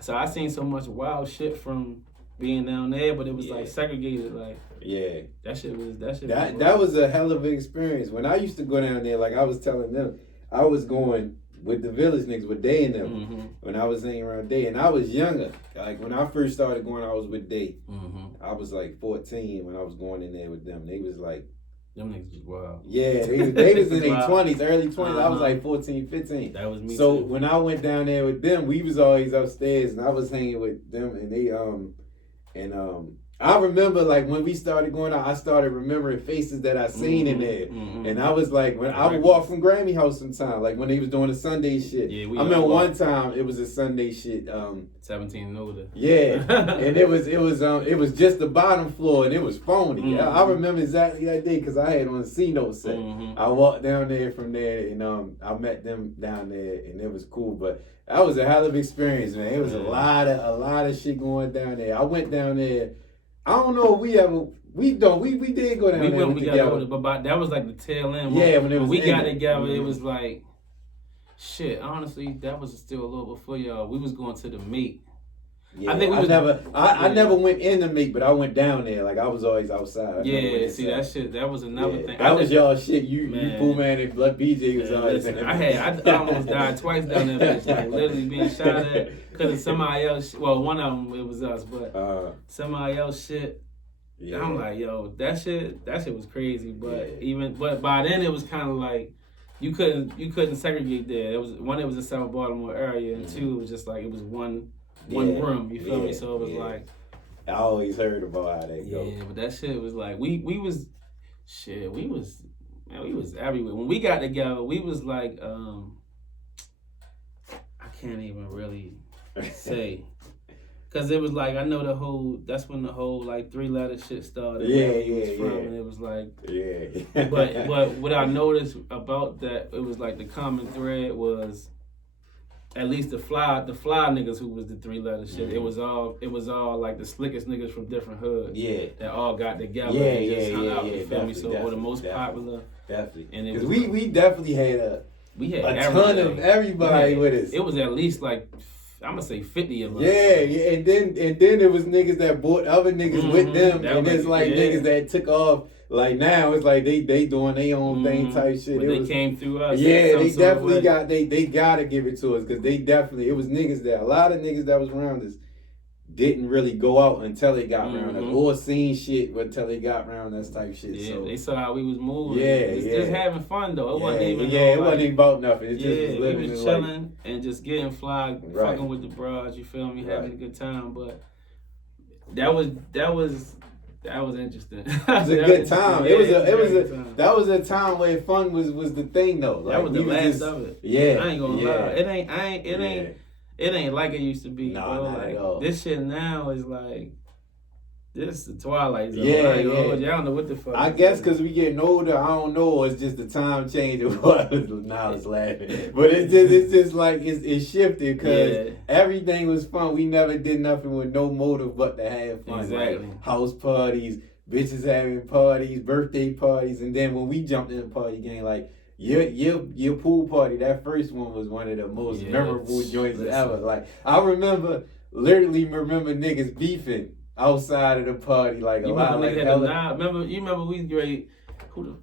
So I seen so much wild shit from being down there, but it was like segregated. Like that was a hell of an experience. When I used to go down there, like I was telling them, I was going with the village niggas, with Day and them, when I was hanging around Day, and I was younger. Like when I first started going, I was with Day. I was like 14 when I was going in there with them. They was like, them niggas was wild. Yeah, they was in their 20s, early 20s. I was like 14, 15. That was me so too. When I went down there with them, we was always upstairs, and I was hanging with them, and they I remember like when we started going out, I started remembering faces that I seen in there, and I was like, when I would walk from Grammy House sometime, like when they was doing the Sunday shit. I remember one time it was a Sunday shit. 17 and older. Yeah, and it was just the bottom floor, and it was phony. I remember exactly that day because I had on a C-Note set. I walked down there from there, and I met them down there, and it was cool. But that was a hell of an experience, man. It was a lot of shit going down there. I went down there. I don't know if we did go down there together. But that was like the tail end. When we got together, it was like, shit, honestly, that was still a little before y'all. We was going to the meet. Yeah, I never went in the meet, but I went down there. Like I was always outside. That shit, that was another thing. That was y'all shit. You Pooh Man and Blood BJ was always in there. I almost died twice down there, bitch, like literally being shot at because of somebody else. Well, one of them it was us, but somebody else shit. Yeah. I'm like, yo, that shit was crazy. But but by then it was kind of like you couldn't segregate there. It was one, it was the South Baltimore area, and two, it was just like it was one room. You feel me? So it was like I always heard about how they go. Yeah, but that shit was like we was everywhere. When we got together, we was like I can't even really say. Cause it was like I know that's when the whole like 3-letter shit started. And it was like but what I noticed about that, it was like the common thread was at least the fly niggas who was the 3-letter shit. It was all like the slickest niggas from different hoods. Yeah. That all got together and just hung out. You feel me? So or the most popular. Definitely. And because we definitely had a ton of everybody with us. It was at least like I'm gonna say 50 of us. Yeah, and then there was niggas that brought other niggas with them, and it's like niggas that took off. Like now, it's like they doing their own thing type shit. But they came through us. Yeah, they definitely they gotta give it to us because they definitely, it was niggas that, a lot of niggas that was around us didn't really go out until they got around us, or seen shit until they got around us type shit. Yeah, so they saw how we was moving. Yeah, just having fun though. It wasn't even it wasn't even about nothing. It just was living, we was chilling and just getting fly, fucking with the bras. You feel me? Having a good time. But that was interesting. It was a good time. That was a time where fun was the thing though. Like, that was the last of it. Yeah, I ain't gonna lie. It ain't like it used to be. Nah, bro. not like, at all. This shit now is like, this is the twilight zone. I don't know what the fuck. I guess because we getting older, I don't know. It's just the time change or what. Now it's laughing, but it's just like it's shifted because everything was fun. We never did nothing with no motive but to have fun. Exactly. Like house parties, bitches having parties, birthday parties, and then when we jumped in the party game, like. Your pool party, that first one was one of the most memorable joints ever. Like I literally remember niggas beefing outside of the party, like a lot. Like remember we grade.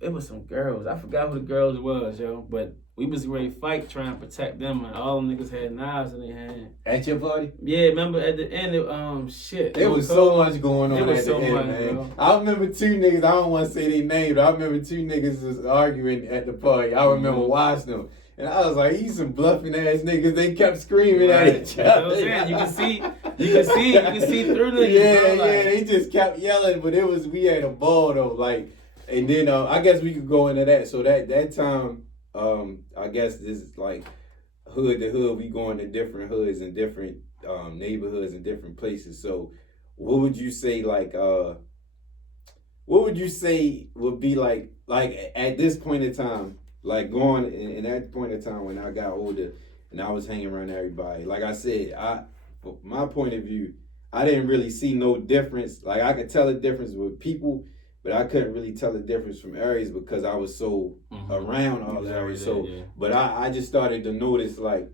It was some girls. I forgot who the girls was, yo. But we was ready to fight, trying to protect them, and all them niggas had knives in their hand. At your party? Yeah, remember at the end, shit. There was so much going on at the end, man. Bro. I remember two niggas, I don't want to say their name, but I remember two niggas was arguing at the party. I remember watching them. And I was like, these some bluffing ass niggas. They kept screaming at each other. You can see through niggas. Yeah, they just kept yelling, but we had a ball though. Like, and then I guess we could go into that. So that time, I guess this is like hood to hood. We going to different hoods and different neighborhoods and different places. So, what would you say would be like at this point in time? Like going in that point in time when I got older and I was hanging around everybody. Like I said, from my point of view, I didn't really see no difference. Like I could tell the difference with people, but I couldn't really tell the difference from areas because I was so around all the areas. So, but I just started to notice like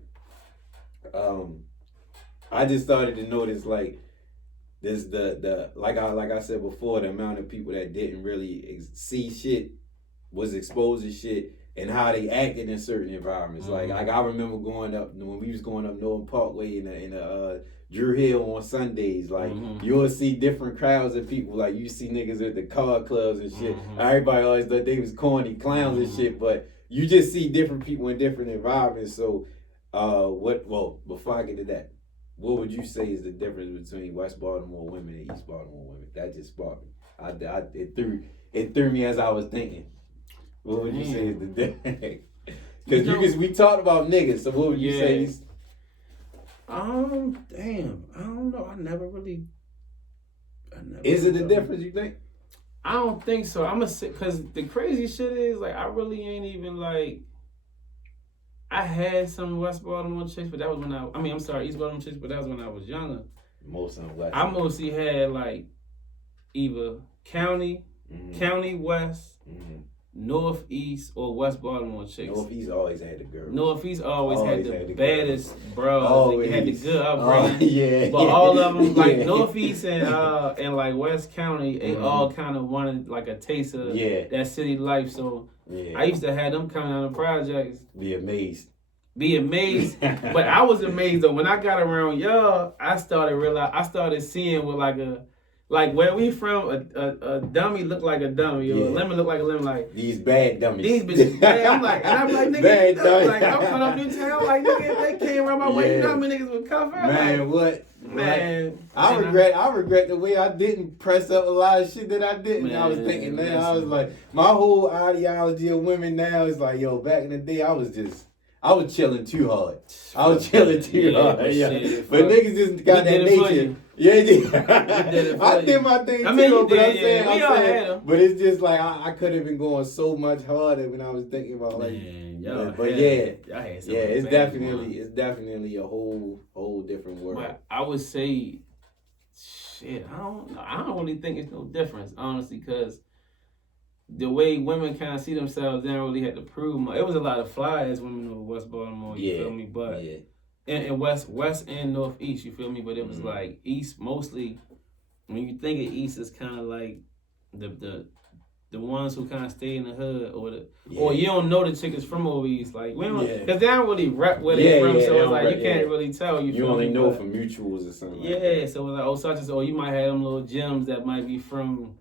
this like I said before, the amount of people that didn't really see shit was exposed to shit. And how they acted in certain environments. Like I remember going up when we was going up Northern Parkway in the Drew Hill on Sundays. Like you'll see different crowds of people. Like you see niggas at the car clubs and shit. Everybody always thought they was corny clowns and shit. But you just see different people in different environments. So before I get to that, what would you say is the difference between West Baltimore women and East Baltimore women? That just sparked me. It threw me as I was thinking. What would you say is the difference? Because we talked about niggas, so what would you say? Damn, I don't know. I never Is it a difference, you think? I don't think so. I'm gonna say, because the crazy shit is, like, I really ain't even, like, I had some West Baltimore chicks, but that was when East Baltimore chicks, but that was when I was younger. Most of them West. I mostly had, like, either county, West, Northeast or West Baltimore chicks. Northeast always had the girls. Northeast always had the baddest bros. Always. They had the good upbringing. But all of them, like Northeast and like West County, they all kind of wanted like a taste of that city life. So I used to have them coming out of projects. Be amazed. But I was amazed though when I got around y'all. I started seeing what like where we from, a dummy look like a dummy, or a lemon look like a lemon. Like these bad dummies. These bitches bad. I'm like, nigga, like I'm coming up New Town, like nigga, if they came around my way, you know how many niggas would cover? Man, like, what? Man, I regret the way I didn't press up a lot of shit that I didn't. Man, I was thinking, I was like, my whole ideology of women now is like, yo, back in the day, I was just I was chilling too hard. I was chilling too hard. But, yeah. shit, But niggas just got that nature. Yeah, he did. I did my thing I mean, too, you but did, we all had them. but it's just like I could have been going so much harder when I was thinking about like. Man, y'all had some it's definitely a whole different world. But I would say, shit, I don't know. I don't really think it's no difference, honestly, because the way women kind of see themselves, they don't really have to prove much. It was a lot of fly ass women in West Baltimore, you feel me? But in West and Northeast, you feel me? But it was like East mostly. When you think of East, it's kind of like the ones who kind of stay in the hood, or you don't know the chickens from over East, like we don't, because they don't really rep where they from, so it's like you can't really tell. You only me? know from mutuals or something. Yeah, like that. So it's like such as you might have them little gems that might be from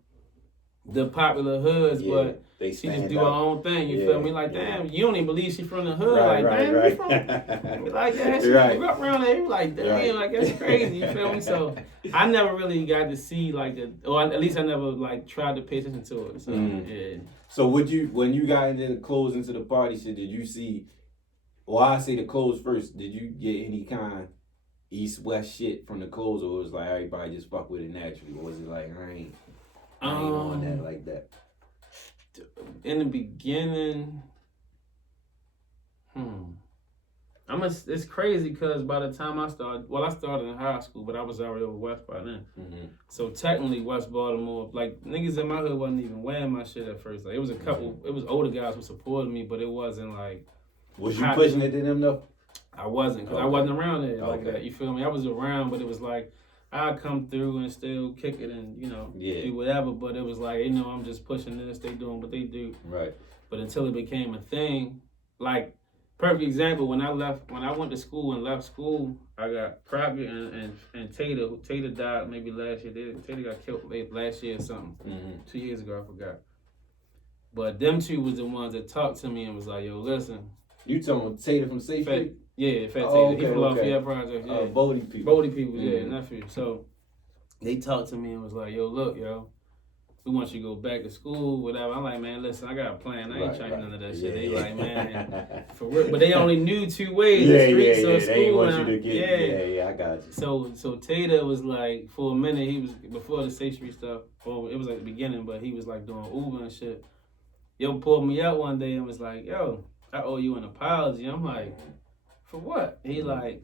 the popular hoods, but she just do her own thing. You feel me? Like damn, you don't even believe she from the hood. Damn, you from like that? She grew up around there. You like damn, like that's crazy. You feel me? So I never really got to see like or at least I never like tried to pay attention to it. So yeah. So when you got into the clothes into the party shit, did you see? Well, I say the clothes first. Did you get any kind East West shit from the clothes, or was like everybody just fuck with it naturally, or was it like I ain't on that like that? In the beginning, it's crazy because by the time I started in high school, but I was already over West by then. So technically, West Baltimore, like niggas in my hood wasn't even wearing my shit at first. Like it was it was older guys who supported me, but it wasn't like. Was you pushing it to them though? I wasn't, because I wasn't around there like that. You feel me? I was around, but it was like I'd come through and still kick it and, do whatever. But it was like, I'm just pushing this. They doing what they do. Right. But until it became a thing, like, perfect example, when I went to school and left school, I got Crockett and Tater. Tater died maybe last year. Tater got killed last year or something. 2 years ago, I forgot. But them two was the ones that talked to me and was like, yo, listen. You talking about Tater from Safe Street? Yeah, Fat Tater. He from Lafayette Project. Yeah. Bodie people, yeah, nephew. So they talked to me and was like, yo, look, we want you to go back to school, whatever. I'm like, man, listen, I got a plan. I ain't trying none of that shit. They like, man, for real. But they only knew two ways, the streets or school. They want you to get, I got you. So Tater was like, for a minute, he was, before the Safe Street stuff, or it was like the beginning, but he was like doing Uber and shit. Yo pulled me out one day and was like, yo, I owe you an apology. I'm like, for what? He like,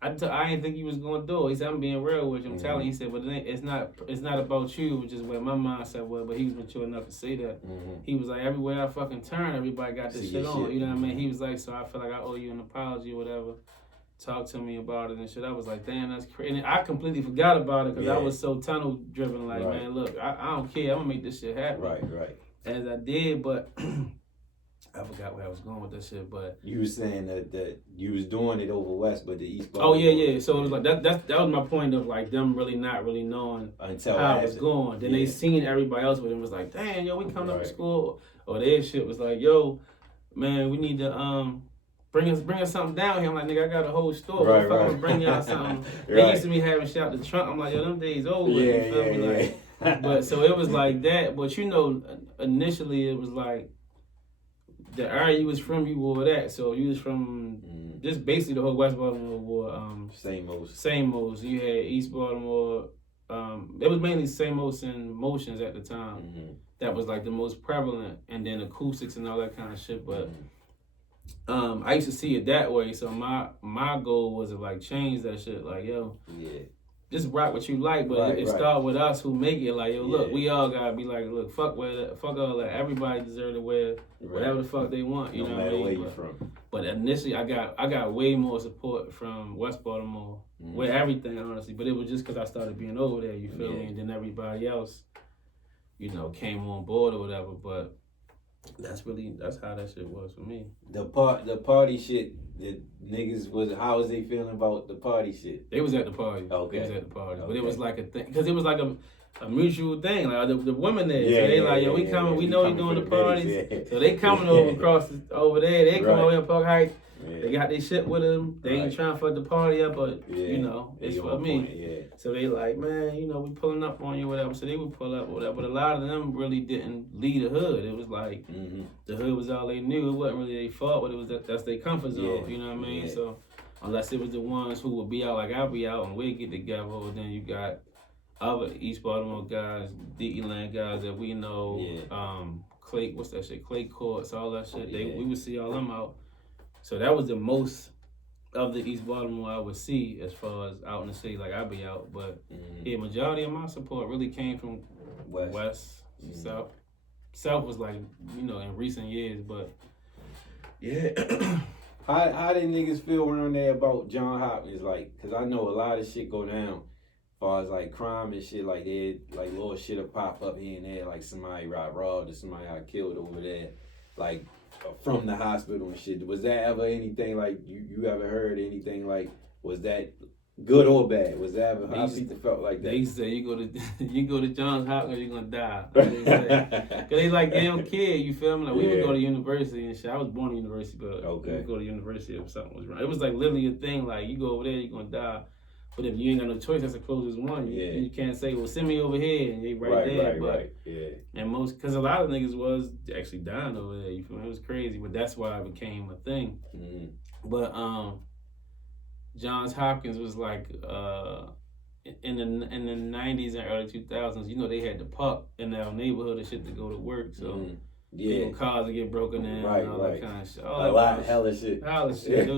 I didn't think he was gonna do it. He said, I'm being real with you. I'm telling you. He said, but it's not about you, which is where my mindset was. But he was mature enough to say that. He was like, everywhere I fucking turn, everybody got this shit on. You know what I mean? He was like, so I feel like I owe you an apology or whatever. Talk to me about it and shit. I was like, damn, that's crazy. And I completely forgot about it because I was so tunnel driven. Like, man, look, I don't care. I'm gonna make this shit happen. Right. As I did, but I forgot where I was going with that shit, but you were saying that you was doing it over West, but the East. Baltimore. Oh yeah. So it was like that was my point of like them really not really knowing until how it was going. Then they seen everybody else with it and was like, damn, yo, we coming up to school. Or their shit was like, yo, man, we need to bring us something down here. I'm like, nigga, I got a whole store. What the fuck I'm gonna bring y'all something? They used to be having shit out the trunk. I'm like, yo, them days over. You feel me? Like, but so it was like that. But initially it was like the area you was from, you wore that. So you was from just basically the whole West Baltimore wore same modes. You had East Baltimore. It was mainly same modes and motions at the time. That was like the most prevalent, and then acoustics and all that kind of shit. But I used to see it that way. So my goal was to like change that shit. Like, yo, just rock what you like, but it start with us who make it. Like, yo, look, we all gotta be like, look, fuck all that. Everybody deserve to wear whatever the fuck they want. You know what I mean? Where you from. But initially, I got way more support from West Baltimore with everything, honestly. But it was just because I started being over there. You feel me? And then everybody else, came on board or whatever. But that's how that shit was for me. The party shit. The niggas how was they feeling about the party shit? They was at the party. Okay. They was at the party. But it was like a thing, because it was like a mutual thing. Like the women there, so they like, yo, we coming. We know we doing the parties, so they coming over there. They come over here in Park Heights. They got their shit with them. They ain't trying to fuck the party up, but you know, it's for me. So they like, man, you know, we pulling up on you, whatever. So they would pull up, whatever. But a lot of them really didn't lead the hood. It was like the hood was all they knew. It wasn't really their fault, but it was that's their comfort zone. You know what I mean? So unless it was the ones who would be out like I'll be out and we'd get together, then you got other East Baltimore guys, DE-land guys that we know, Clay, what's that shit? Clay Courts, all that shit. We would see all them out. So that was the most of the East Baltimore I would see as far as out in the city, like I'd be out. But majority of my support really came from West, South. South was like, you know, in recent years, but How did niggas feel around there about John Hopkins? Like, cause I know a lot of shit go down, as far as like crime and shit. Like like little shit'll pop up here and there. Like somebody got robbed or somebody got killed over there, like from the hospital and shit. Was that ever anything like you ever heard anything like? Was that good or bad? Was that ever how people felt like that? They used to say you go to Johns Hopkins, you're gonna die. Cause they like they don't care. You feel me? Like we would go to university and shit. I was born in university, but we would go to university if something was wrong. It was like literally a thing. Like you go over there, you're gonna die. But if you ain't got no choice, that's the closest one. You can't say, well, send me over here, and they there. Right. And because a lot of niggas was actually dying over there. You feel me? It was crazy, but that's why it became a thing. But Johns Hopkins was like in the 90s and early 2000s. You know, they had the park in our neighborhood and shit to go to work. So cars would get broken in and all that kind of shit. Hella shit.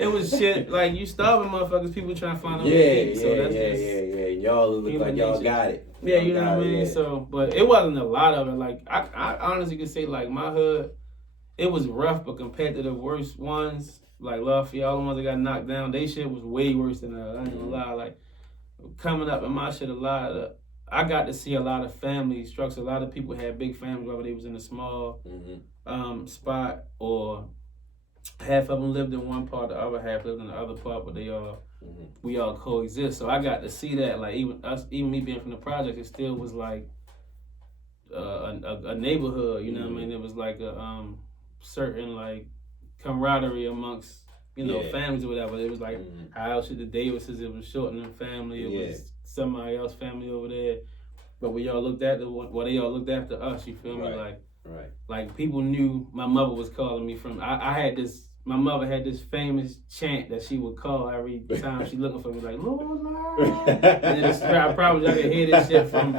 It was shit like you starving motherfuckers. People trying to find a way to eat. So that's Y'all look like y'all got it. Yeah, you know what I mean. So, but it wasn't a lot of it. Like I honestly could say like my hood, it was rough, but compared to the worst ones. Like Lafayette, all the ones that got knocked down, they shit was way worse than that. I ain't gonna lie. Like coming up in my shit, I got to see a lot of family structures. A lot of people had big families, whether they was in a small spot or half of them lived in one part, the other half lived in the other part, but we all coexist. So I got to see that. Like even me being from the project, it still was like a neighborhood. You know what I mean? It was like a certain like camaraderie amongst, you know, families or whatever. It was like how else the Davises, it was Shorten family, it was somebody else's family over there. But we all looked after they all looked after us, you feel me? Like people knew my mother was calling me from my mother had this famous chant that she would call every time she looking for me, like, Lord, Lord. And then I promise I could hear this shit from,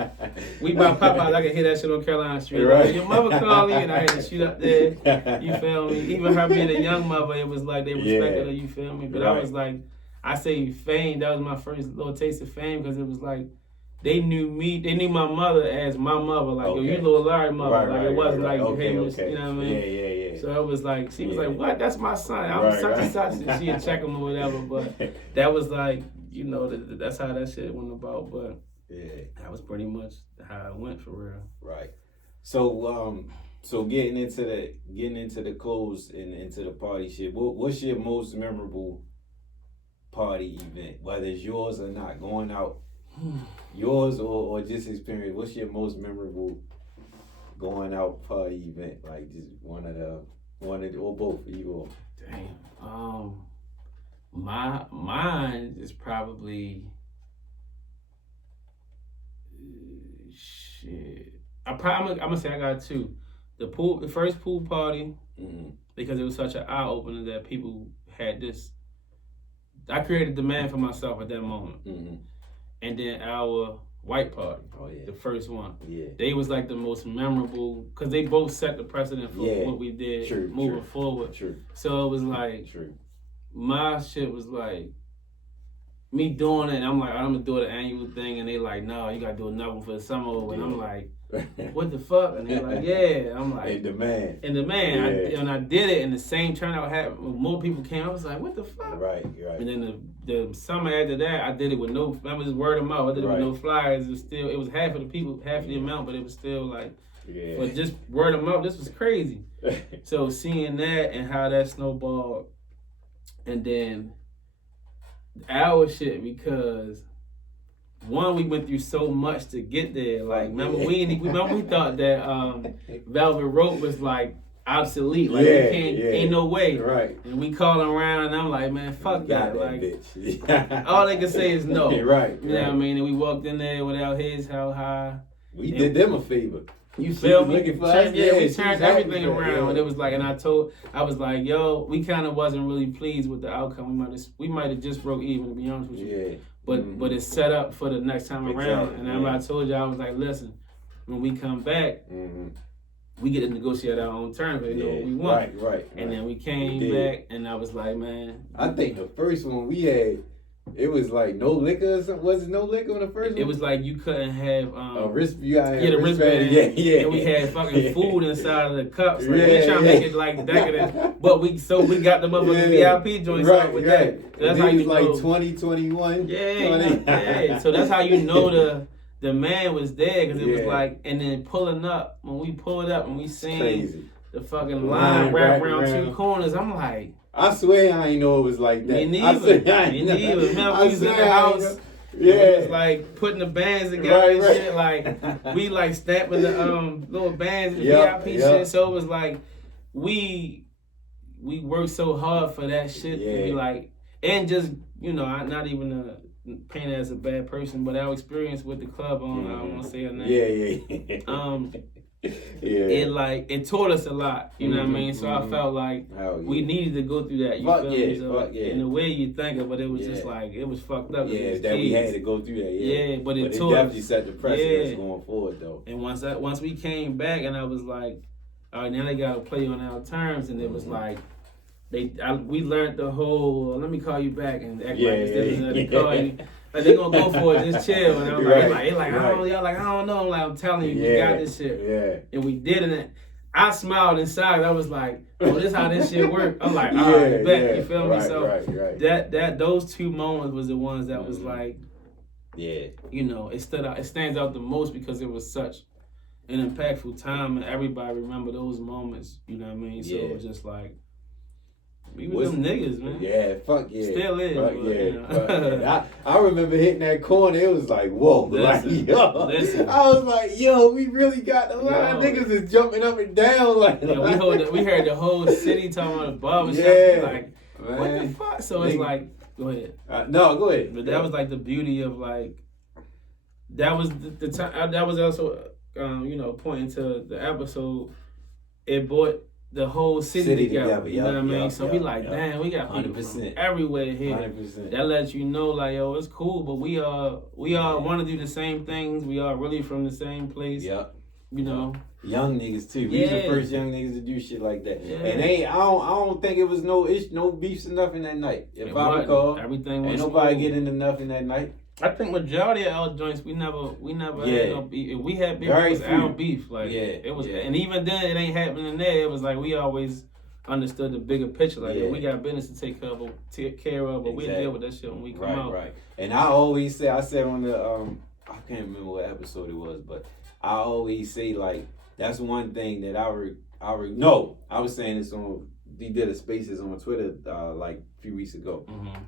we by Popeyes, I could hear that shit on Carolina Street. Like, your mother called me and I had to shoot up there, you feel me? Even her being a young mother, it was like they respected her, you feel me? But I was like, I say fame, that was my first little taste of fame because it was like, they knew my mother as my mother, like, yo, you little Larry mother. Like, it wasn't like, hey, you know what I mean? So it was like, she was like, what? That's my son. I'm such and such. And she'd check him or whatever. But that was like, you know, that's how that shit went about. But that was pretty much how it went for real. Right. So, getting into the clothes and into the party shit, what's your most memorable party event? Whether it's yours or not, going out. Yours or just experience, what's your most memorable going out party event? Like just one of the or both of you. Damn. Mine is probably shit. I'm gonna say I got two. The first pool party, because it was such an eye opener that people had this. I created demand for myself at that moment. And then our white party, the first one, they was like the most memorable because they both set the precedent for what we did moving forward. So it was like my shit was like me doing it, and I'm like, I'm gonna do the annual thing, and they like, no, you gotta do another one for the summer, and I'm like, what the fuck? And they're like, yeah. I'm like, in demand. I did it, and the same turnout happened. More people came. I was like, what the fuck? Right. And then the summer after that, I did it with no. I was just word of mouth. I did it with no flyers. It was half of the people, half the amount, but it was still like, but just word of mouth. This was crazy. So seeing that and how that snowballed, and then our shit because. One, we went through so much to get there. Like, remember we thought that Velvet Rope was like obsolete. Like, we can't, ain't no way. Right. And we calling around, and I'm like, man, fuck that. Like, bitch. all they can say is no. Right. You know what I mean? And we walked in there with our heads held high. We did them a favor. You feel me? Looking for us? We turned everything around. Yeah. And it was like, and I was like, yo, we kind of wasn't really pleased with the outcome. We might have just broke even, to be honest with you. Yeah. But it's set up for the next time around. Exactly. And remember I told you, I was like, listen, when we come back, we get to negotiate our own terms. We know what we want. Right. And then we came back, and I was like, man. I think the first one we had, it was like no liquor or something. Was it no liquor on the first one? It was like you couldn't have a wrist. You gotta have the wristband. Yeah. And we had fucking food inside of the cups. Like, we trying to make it like decadent. But we got the motherfucking VIP joints out with that. That's how you know. Like 2021. Yeah. So that's how you know the man was there, because it was like, and then pulling up, when we pulled up and we seen the fucking line wrap around two corners, I'm like, I swear I ain't know it was like that. Me neither. Remember we was in the house. Yeah. We was like putting the bands together and shit. Like, we like stamping the little bands and VIP shit. So it was like we worked so hard for that shit to be like, and just, you know, not even paint as a bad person, but our experience with the club I don't want to say her name. It taught us a lot, you know what I mean? So I felt like we needed to go through that. You feel me? So in the way you think of it, it was just like, it was fucked up. Yeah, that we had to go through that. Yeah, but it definitely set the precedence going forward, though. And once we came back, and I was like, all right, now they gotta play on our terms, and it was like, we learned the whole, let me call you back and act like they call you. Like, they gonna go for it, just chill. And I'm I don't know. Like, I'm telling you, we got this shit. Yeah. And we did it. I smiled inside. I was like, oh, this how this shit work. I'm like, all right, bet. You feel me? So that those two moments was the ones that was like, you know, it stands out the most because it was such an impactful time, and everybody remember those moments. You know what I mean? So it was just like, we was them niggas, man. Yeah, fuck yeah. Still is. Fuck but, yeah. you know. Fuck yeah. I remember hitting that corner. It was like, whoa. Listen. I was like, yo, we really got the line. Niggas is jumping up and down. Like, we heard the whole city talking about the barbershop. Like, man. What the fuck? So it's like, go ahead. No, go ahead. But that was like the beauty of like, that was the time. That was also, you know, pointing to the episode. It brought the whole city together. You know what I mean? So we like, man, we got people from everywhere here. 100%. That lets you know, like, yo, it's cool, but we all want to do the same things. We are really from the same place. You know, young niggas too. We was the first young niggas to do shit like that. And I don't think it was no beefs or nothing that night. If I recall, everything was ain't nobody get into nothing that night. I think majority of our joints, we never had no beef. If we had beef, it was our beef. Like, it was, and even then, it ain't happening there. It was like, we always understood the bigger picture. Like, we got business to take care of, but we'll deal with that shit when we come out. Right. And I always say, I said on the, I can't remember what episode it was, but I always say, like, that's one thing that I was saying this on, he did a spaces on Twitter like a few weeks ago.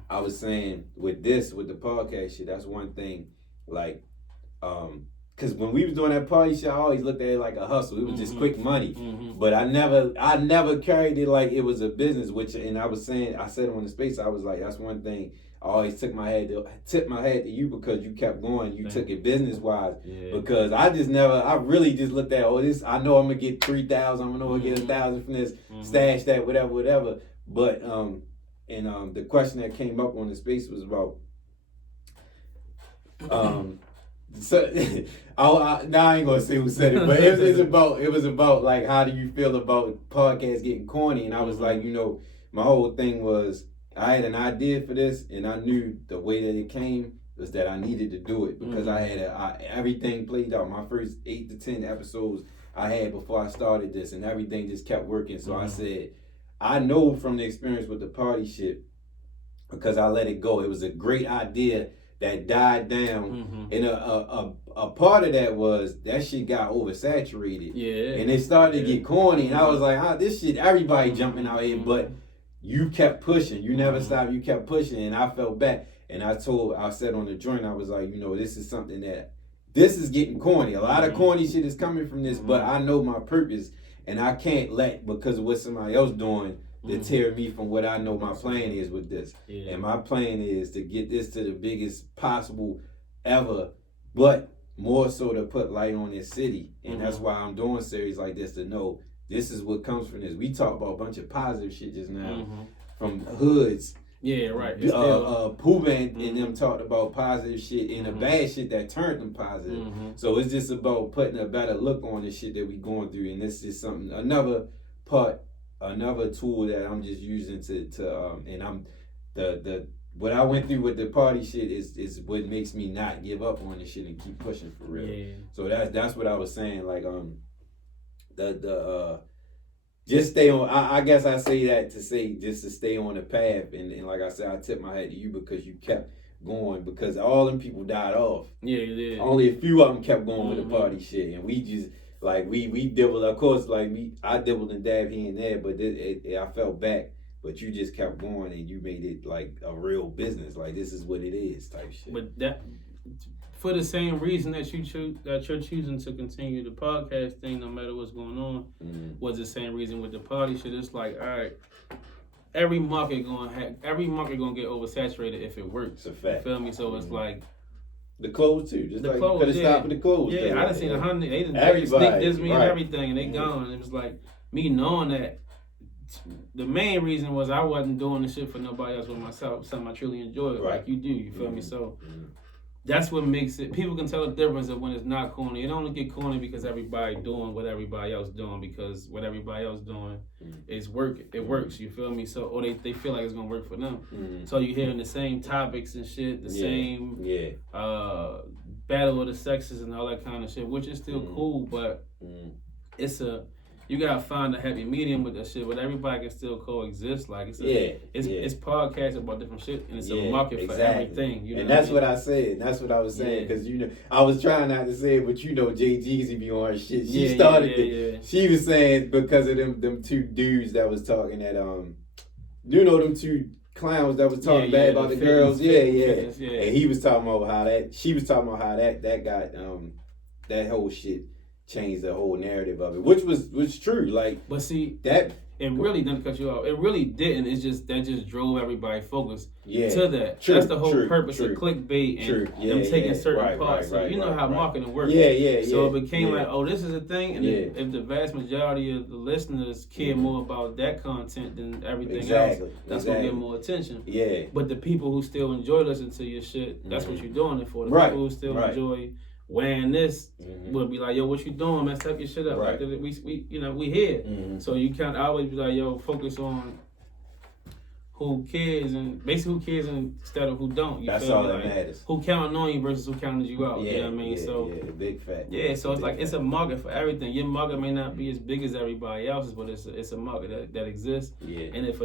I was saying with the podcast shit, that's one thing, like, cause when we was doing that party shit, I always looked at it like a hustle. It was just quick money, but I never carried it like it was a business. And I said on the space, I was like, that's one thing. I always tip my hat to you because you kept going. You took it business wise because I really just looked at, this. I know I'm gonna get 3,000. I'm gonna get 1,000 from this. Stash that, whatever. But the question that came up on the space was about so I ain't gonna say who said it, but it was about like, how do you feel about podcasts getting corny? And I was like, you know, my whole thing was, I had an idea for this, and I knew the way that it came was that I needed to do it because I had everything played out. My first 8 to 10 episodes I had before I started this, and everything just kept working. So I said, I know from the experience with the party shit, because I let it go. It was a great idea that died down, and a part of that was that shit got oversaturated, and it started to get corny, and I was like, this shit, everybody jumping out here, but you kept pushing. You never stopped. You kept pushing. And I felt back. And I said on the joint, I was like, you know, this is something this is getting corny. A lot of corny shit is coming from this, but I know my purpose. and I can't let because of what somebody else doing deter me from what I know my plan is with this. Yeah. And my plan is to get this to the biggest possible ever, but more so to put light on this city. And that's why I'm doing series like this, to know this is what comes from this. We talk about a bunch of positive shit just now from hoods. Yeah, right. Pooh and them talked about positive shit and the bad shit that turned them positive. So it's just about putting a better look on the shit that we going through, and this is something, another tool that I'm just using to and I'm the what I went through with the party shit is what makes me not give up on this shit and keep pushing for real. Yeah. So that's what I was saying, like just stay on. I guess I say that to say just to stay on the path, and like I said, I tip my hat to you because you kept going, because all them people died off. Yeah, you did. Only a few of them kept going with the party shit, and we just like we dibbled. Of course, like I dibbled and dabbed here and there, but I fell back. But you just kept going, and you made it like a real business. Like this is what it is, type shit. But that, for the same reason that you're choosing to continue the podcast thing, no matter what's going on, was the same reason with the party shit. It's like, all right, every market gonna get oversaturated if it works. It's a fact. You feel me? So it's like the clothes too. Just the like clothes, you could have stopped with the clothes. Yeah, I done seen 100. They Everybody, sneak this me right. and everything, and they gone. It was like me knowing that. The main reason was I wasn't doing the shit for nobody else but myself, something I truly enjoy, like you do, you feel me? So that's what makes it, people can tell the difference of when it's not corny. It don't get corny because everybody doing what everybody else doing, because what everybody else doing is it works, you feel me? So, or they feel like it's gonna work for them. So you hearing the same topics and shit, the same battle of the sexes and all that kind of shit, which is still cool, but you gotta find a happy medium with that shit, but everybody can still coexist. Like it's podcasts about different shit, and it's a market for everything. You know and that's what I said. That's what I was saying, because I was trying not to say it, but Jay Jeezy be on her shit. She started it. She was saying because of them two dudes that was talking that them two clowns that was talking bad about the girls. Fitness, and he was talking about how she was talking about how that got that whole shit changed the whole narrative of it, which was true. Like, but see that it really didn't cut you off. It really didn't. It's just that just drove everybody focus to that. True, that's the whole purpose of clickbait and them taking certain parts. So you know how marketing works. So it became like, oh, this is a thing, and if the vast majority of the listeners care more about that content than everything else, that's gonna get more attention. But the people who still enjoy listening to your shit, that's what you're doing it for. The people who still enjoy wearing this would be like, yo, what you doing, man? Step your shit up. Like, we here. So you can't always be like, yo, focus on who cares, and basically who cares instead of who don't. That's all that matters. Who counting on you versus who counted you out. You know what I mean? So big fact. So it's like it's a market for everything. Your market may not be as big as everybody else's, but it's a market that exists. And if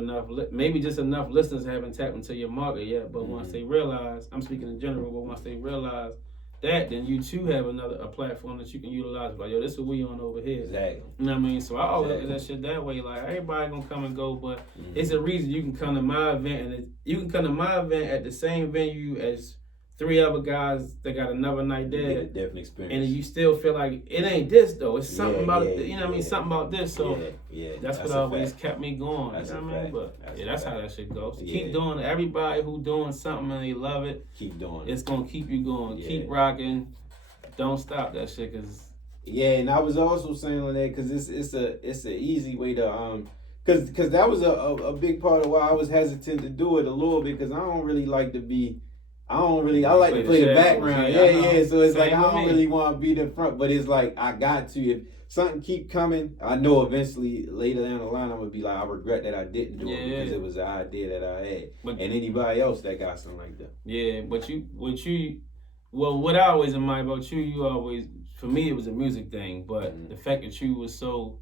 maybe just enough listeners haven't tapped into your market yet, but once they realize, I'm speaking in general, but once they realize that, then you too have a platform that you can utilize. Like, yo, this is what we on over here. Exactly. You know what I mean? So I always look at that shit that way. Like, everybody gonna come and go, but it's a reason you can come to my event, and you can come to my event at the same venue as 3 other guys that got another night there. Different experience. And you still feel like it ain't this though. It's something about it. You know what I mean? Something about this. So that's what always kept me going. That's you know what I mean? But that's how that shit goes. So keep doing it. Everybody who doing something and they love it, keep doing it. It's gonna keep you going. Keep rocking. Don't stop that shit, cause and I was also saying on that because it's an easy way to because that was a big part of why I was hesitant to do it a little bit, because I don't really like to be. I like to play the background. So it's like I don't really want to be the front, but it's like I got to. If something keep coming, I know eventually later down the line I'm gonna be like, I regret that I didn't do it because it was an idea that I had. And anybody else that got something like that. What I always admire about you always, for me it was a music thing, but the fact that you was so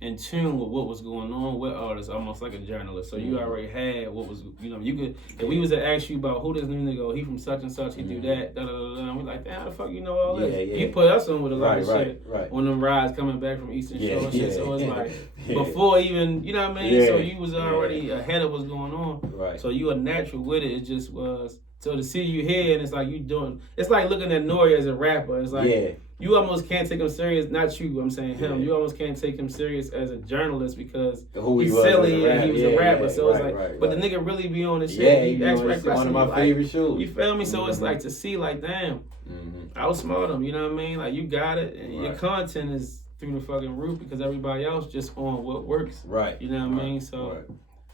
in tune with what was going on with artists, almost like a journalist. So you already had what was, you could, if we was to ask you about who this new nigga, he from such and such, he do that, and we're like, damn, how the fuck you know all this? You put us on with a lot of shit on them rides coming back from Eastern Shore and shit. So it's like, before even, you know what I mean? So you was already ahead of what's going on. So you were natural with it. It just was, so to see you here, and it's like you doing, it's like looking at Nori as a rapper. It's like, you almost can't take him serious. Not you, I'm saying him. Yeah. You almost can't take him serious as a journalist because Who he's he was silly as and he was yeah, a rapper. yeah, so it's right, like, right, but right. the nigga really be on the shit. Yeah, he acts right. one of my favorite shows. You feel me? So it's like to see like, damn, outsmart him. You know what I mean? Like you got it. And your content is through the fucking roof because everybody else just on what works. Right. You know what I mean? So. Right.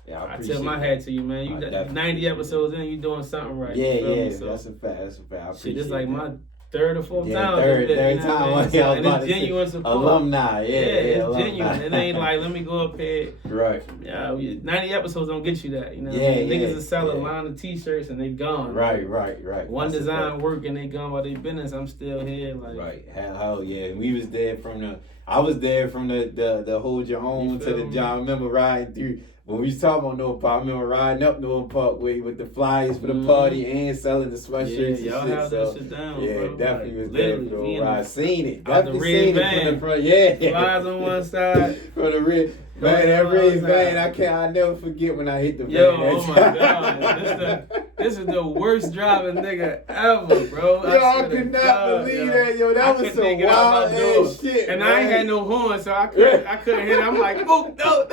Yeah, I tip my hat to you, man. You 90 episodes in, you doing something right. Yeah, yeah, so, that's a fact. That's a fact. I appreciate this like that. my third or fourth time. Third time. So, and it's genuine support. Alumni, it's alumni. genuine. It ain't like, let me go up here. Right. 90 episodes don't get you that. You know, yeah, niggas is selling a line of t-shirts and they gone. Right. One that's design work and they gone by their business. I'm still here. Like, right. Hell yeah. We was there I was there from the hold your own to the job. I remember riding through. When we was talking about North Park, I remember riding up North Parkway with the flyers for the party and selling the sweatshirts y'all and shit. have that shit down, bro. Definitely like, was there for a ride. Seen it. Out the Definitely red seen van. it from the front. Yeah. Flies on one side. From the red. Man, that red van, I'll never forget when I hit the van. Oh my God. This is the worst driving nigga ever, bro. I could not believe that, yo. That was some wild ass shit. And man. I ain't had no horn, so I couldn't hit it. I'm like, oh, no.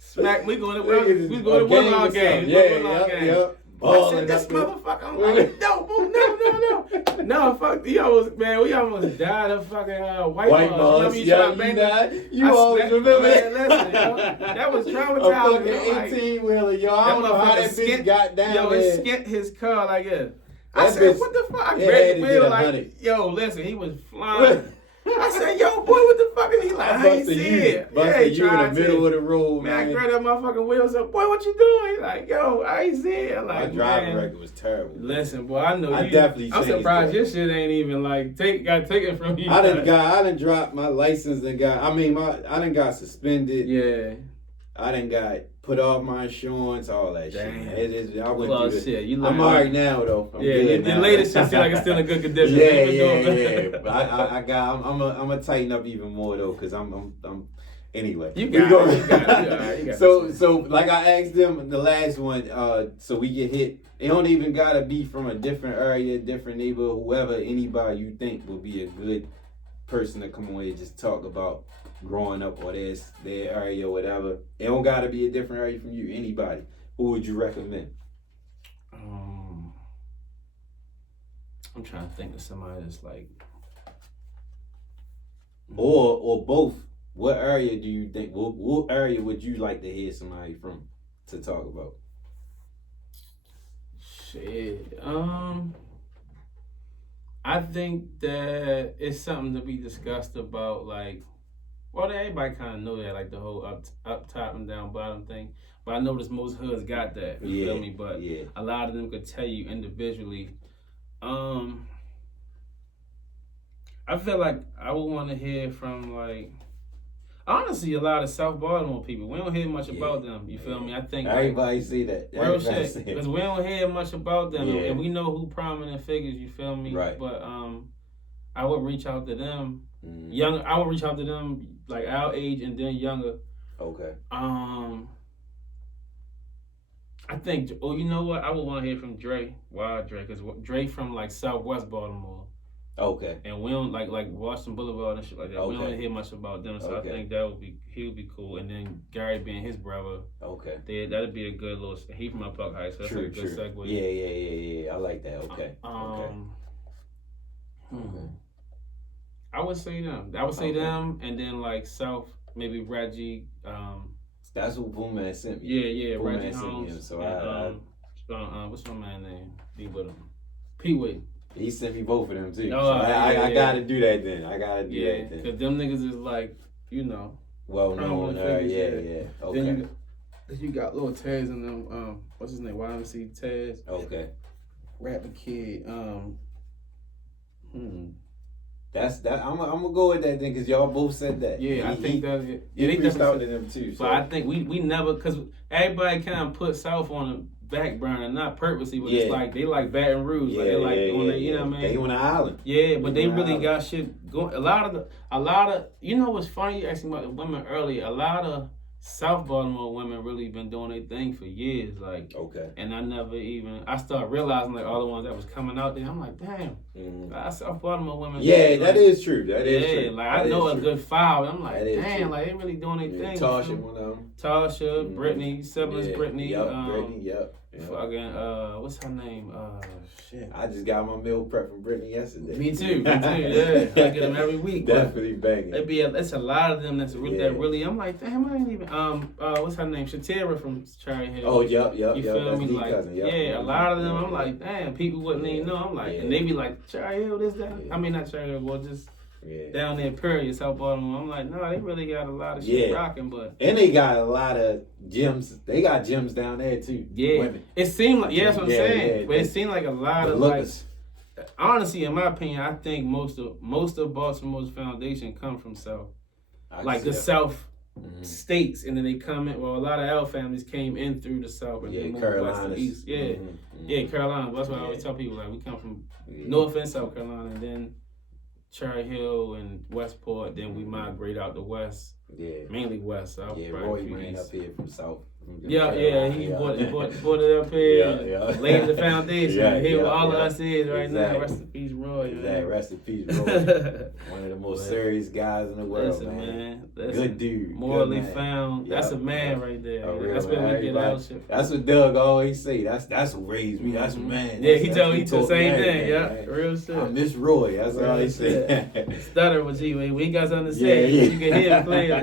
Smack, we going to Woodlawn game. Yeah. I said, this motherfucker. I'm like, no, fuck. We almost died of fucking white balls. You died. You always remember that. Listen, yo, that was traumatizing. A fucking 18-wheeler, yo. I don't know how that bitch got down there. It skint his car like this. I said, what the fuck? I grabbed the wheel like, yo, listen, he was flying. I said, yo, boy, what the fuck? And he like, I ain't see it. You in the middle of the road, man. I grabbed that motherfucking wheels up. Boy, what you doing? He like, yo, I ain't see it. Like, my driving record was terrible. Listen, boy, I know you. Definitely I'm surprised your shit ain't even like got taken from you. I done dropped my license and I done got suspended. Yeah. I done got put off my insurance, all that shit. I went through shit. I'm alright now though. I'm good the now. latest shit seem like it's still in good condition. Yeah. But I'm gonna tighten up even more though, cause I'm anyway. You got it. So like I asked them the last one, so we get hit. It don't even gotta be from a different area, different neighborhood, whoever, anybody you think will be a good person to come away and just talk about growing up or their area or whatever. It don't gotta be a different area from you. Anybody. Who would you recommend? I'm trying to think of somebody that's like, or both. What area do you think? What area would you like to hear somebody from to talk about? Shit. I think that it's something to be discussed about, like, well, everybody kind of know that, like the whole up top and down bottom thing. But I noticed most hoods got that. You feel me? But a lot of them could tell you individually. I feel like I would want to hear from, like, honestly, a lot of South Baltimore people. We don't hear much about them. You feel me? I think everybody see that. Real shit. Because we don't hear much about them, and we know who prominent figures. You feel me? Right. But I would reach out to them. I would reach out to them like our age and then younger. Okay. I think. Oh, you know what? I would want to hear from Dre. Why Dre? Because Dre from like Southwest Baltimore. Okay. And we don't like Washington Boulevard and shit like that. Okay. We don't hear much about them, so I think he would be cool. And then Gary being his brother. Okay. That'd be a good little. He from Park Heights, so that's a good segue. Yeah. I like that. Okay. I would say them. I would say them, and then like South, maybe Reggie. That's what Boom Man sent me. Yeah, Reggie Holmes. So what's my man name? Be with him. Pee-wee. He sent me both of them too. Oh, so I gotta do that then. Because them niggas is like, you know. Well known. Yeah. Okay. Then you got little Taz and them. What's his name? YMC Taz. Okay. Rapper kid. That's that. I'm gonna go with that then because y'all both said that. Yeah, I think that. Yeah, they reached out to them too. So. But I think we never, because everybody kind of put South on the back burner, not purposely, but it's like they like Baton Rouge, like they like on the, you know what I mean? They on the island. Yeah, but they really got shit going. A lot of, you know what's funny? You asked me about the women earlier. A lot of South Baltimore women really been doing their thing for years, like. Okay. And I started realizing like all the ones that was coming out there. I'm like, damn, South Baltimore women. Yeah, like, that is true. That is true. Like I know a good 5. I'm like, damn, true. like they really doing their thing. Tasha, one of them. Tasha, Brittany, siblings, Brittany. Brittany, yep. Fucking, what's her name? Shit, I just got my meal prep from Brittany yesterday. Me too, yeah. I get them every week. Definitely banging. It's a lot of them that really, I'm like, damn, I ain't even, what's her name? Shatira from Cherry Hill. Oh, yep. You feel That's me? the Like, cousin. Yep. Yeah, a lot of them, I'm like, damn, people wouldn't even know. I'm like, and they be like, Cherry Hill, this, that. I mean, not Cherry Hill, well, just down there, period, South Baltimore. I'm like, no, they really got a lot of shit rocking, but. And they got a lot of gyms. They got gyms down there, too. Yeah. Women. It seemed like, that's what I'm saying. But it seemed like a lot of, lookers. like, honestly, in my opinion, I think most of Baltimore's foundation come from South. Like the South states, and then they come in. Well, a lot of our families came in through the South, and they moved west and east. Yeah, Carolina. That's why I always tell people, like, we come from North and South Carolina, and then Cherry Hill and Westport. Then we migrate out to West. Yeah, mainly West. South. Yeah, Roy ran up here from South. He bought it up here, laid the foundation. Here where all of us is right now. Rest in peace, Roy. Rest in peace, Roy. One of the most serious guys in the world, man. Good dude. Morally found. That's a man right there. That's where we get our shit. That's what Doug always say. That's what raised me. That's a man. Yeah, he told me the same thing. Yeah, real shit. I miss Roy. That's all he said. Stutter with G. When he got something to say, you can hear him clearly.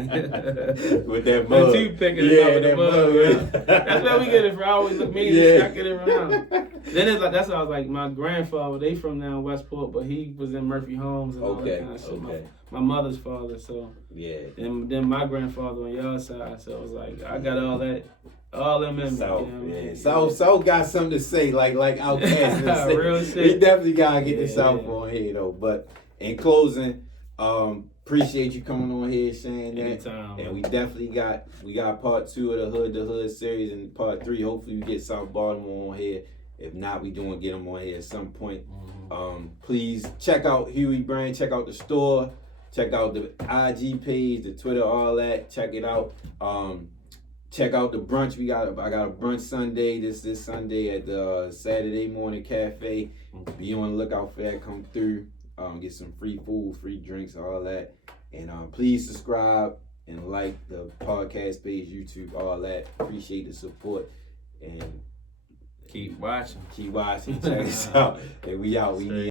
With that mug. The toothpick in the mug. That's where we get it from. I always look mean and I get it around. Then it's like, that's why I was like, my grandfather, they from down Westport, but he was in Murphy Homes and all that kind of shit. My mother's father, so then my grandfather on your side, so it was like I got all them in me. South, South got something to say, like Outkast. Real shit. He definitely gotta get the South on here though. But in closing, appreciate you coming on here saying that. Anytime, and we definitely got part 2 of the Hood series, and part 3. Hopefully we get South Baltimore on here. If not, we doing get them on here at some point. Please check out Huey Brand. Check out the store. Check out the IG page, the Twitter, all that. Check it out. Check out the brunch. I got a brunch Sunday. This Sunday at the Saturday Morning Cafe. Be on the lookout for that. Come through. Get some free food, free drinks, all that. And please subscribe and like the podcast page, YouTube, all that. Appreciate the support. And keep watching. Check us out. And we out. We need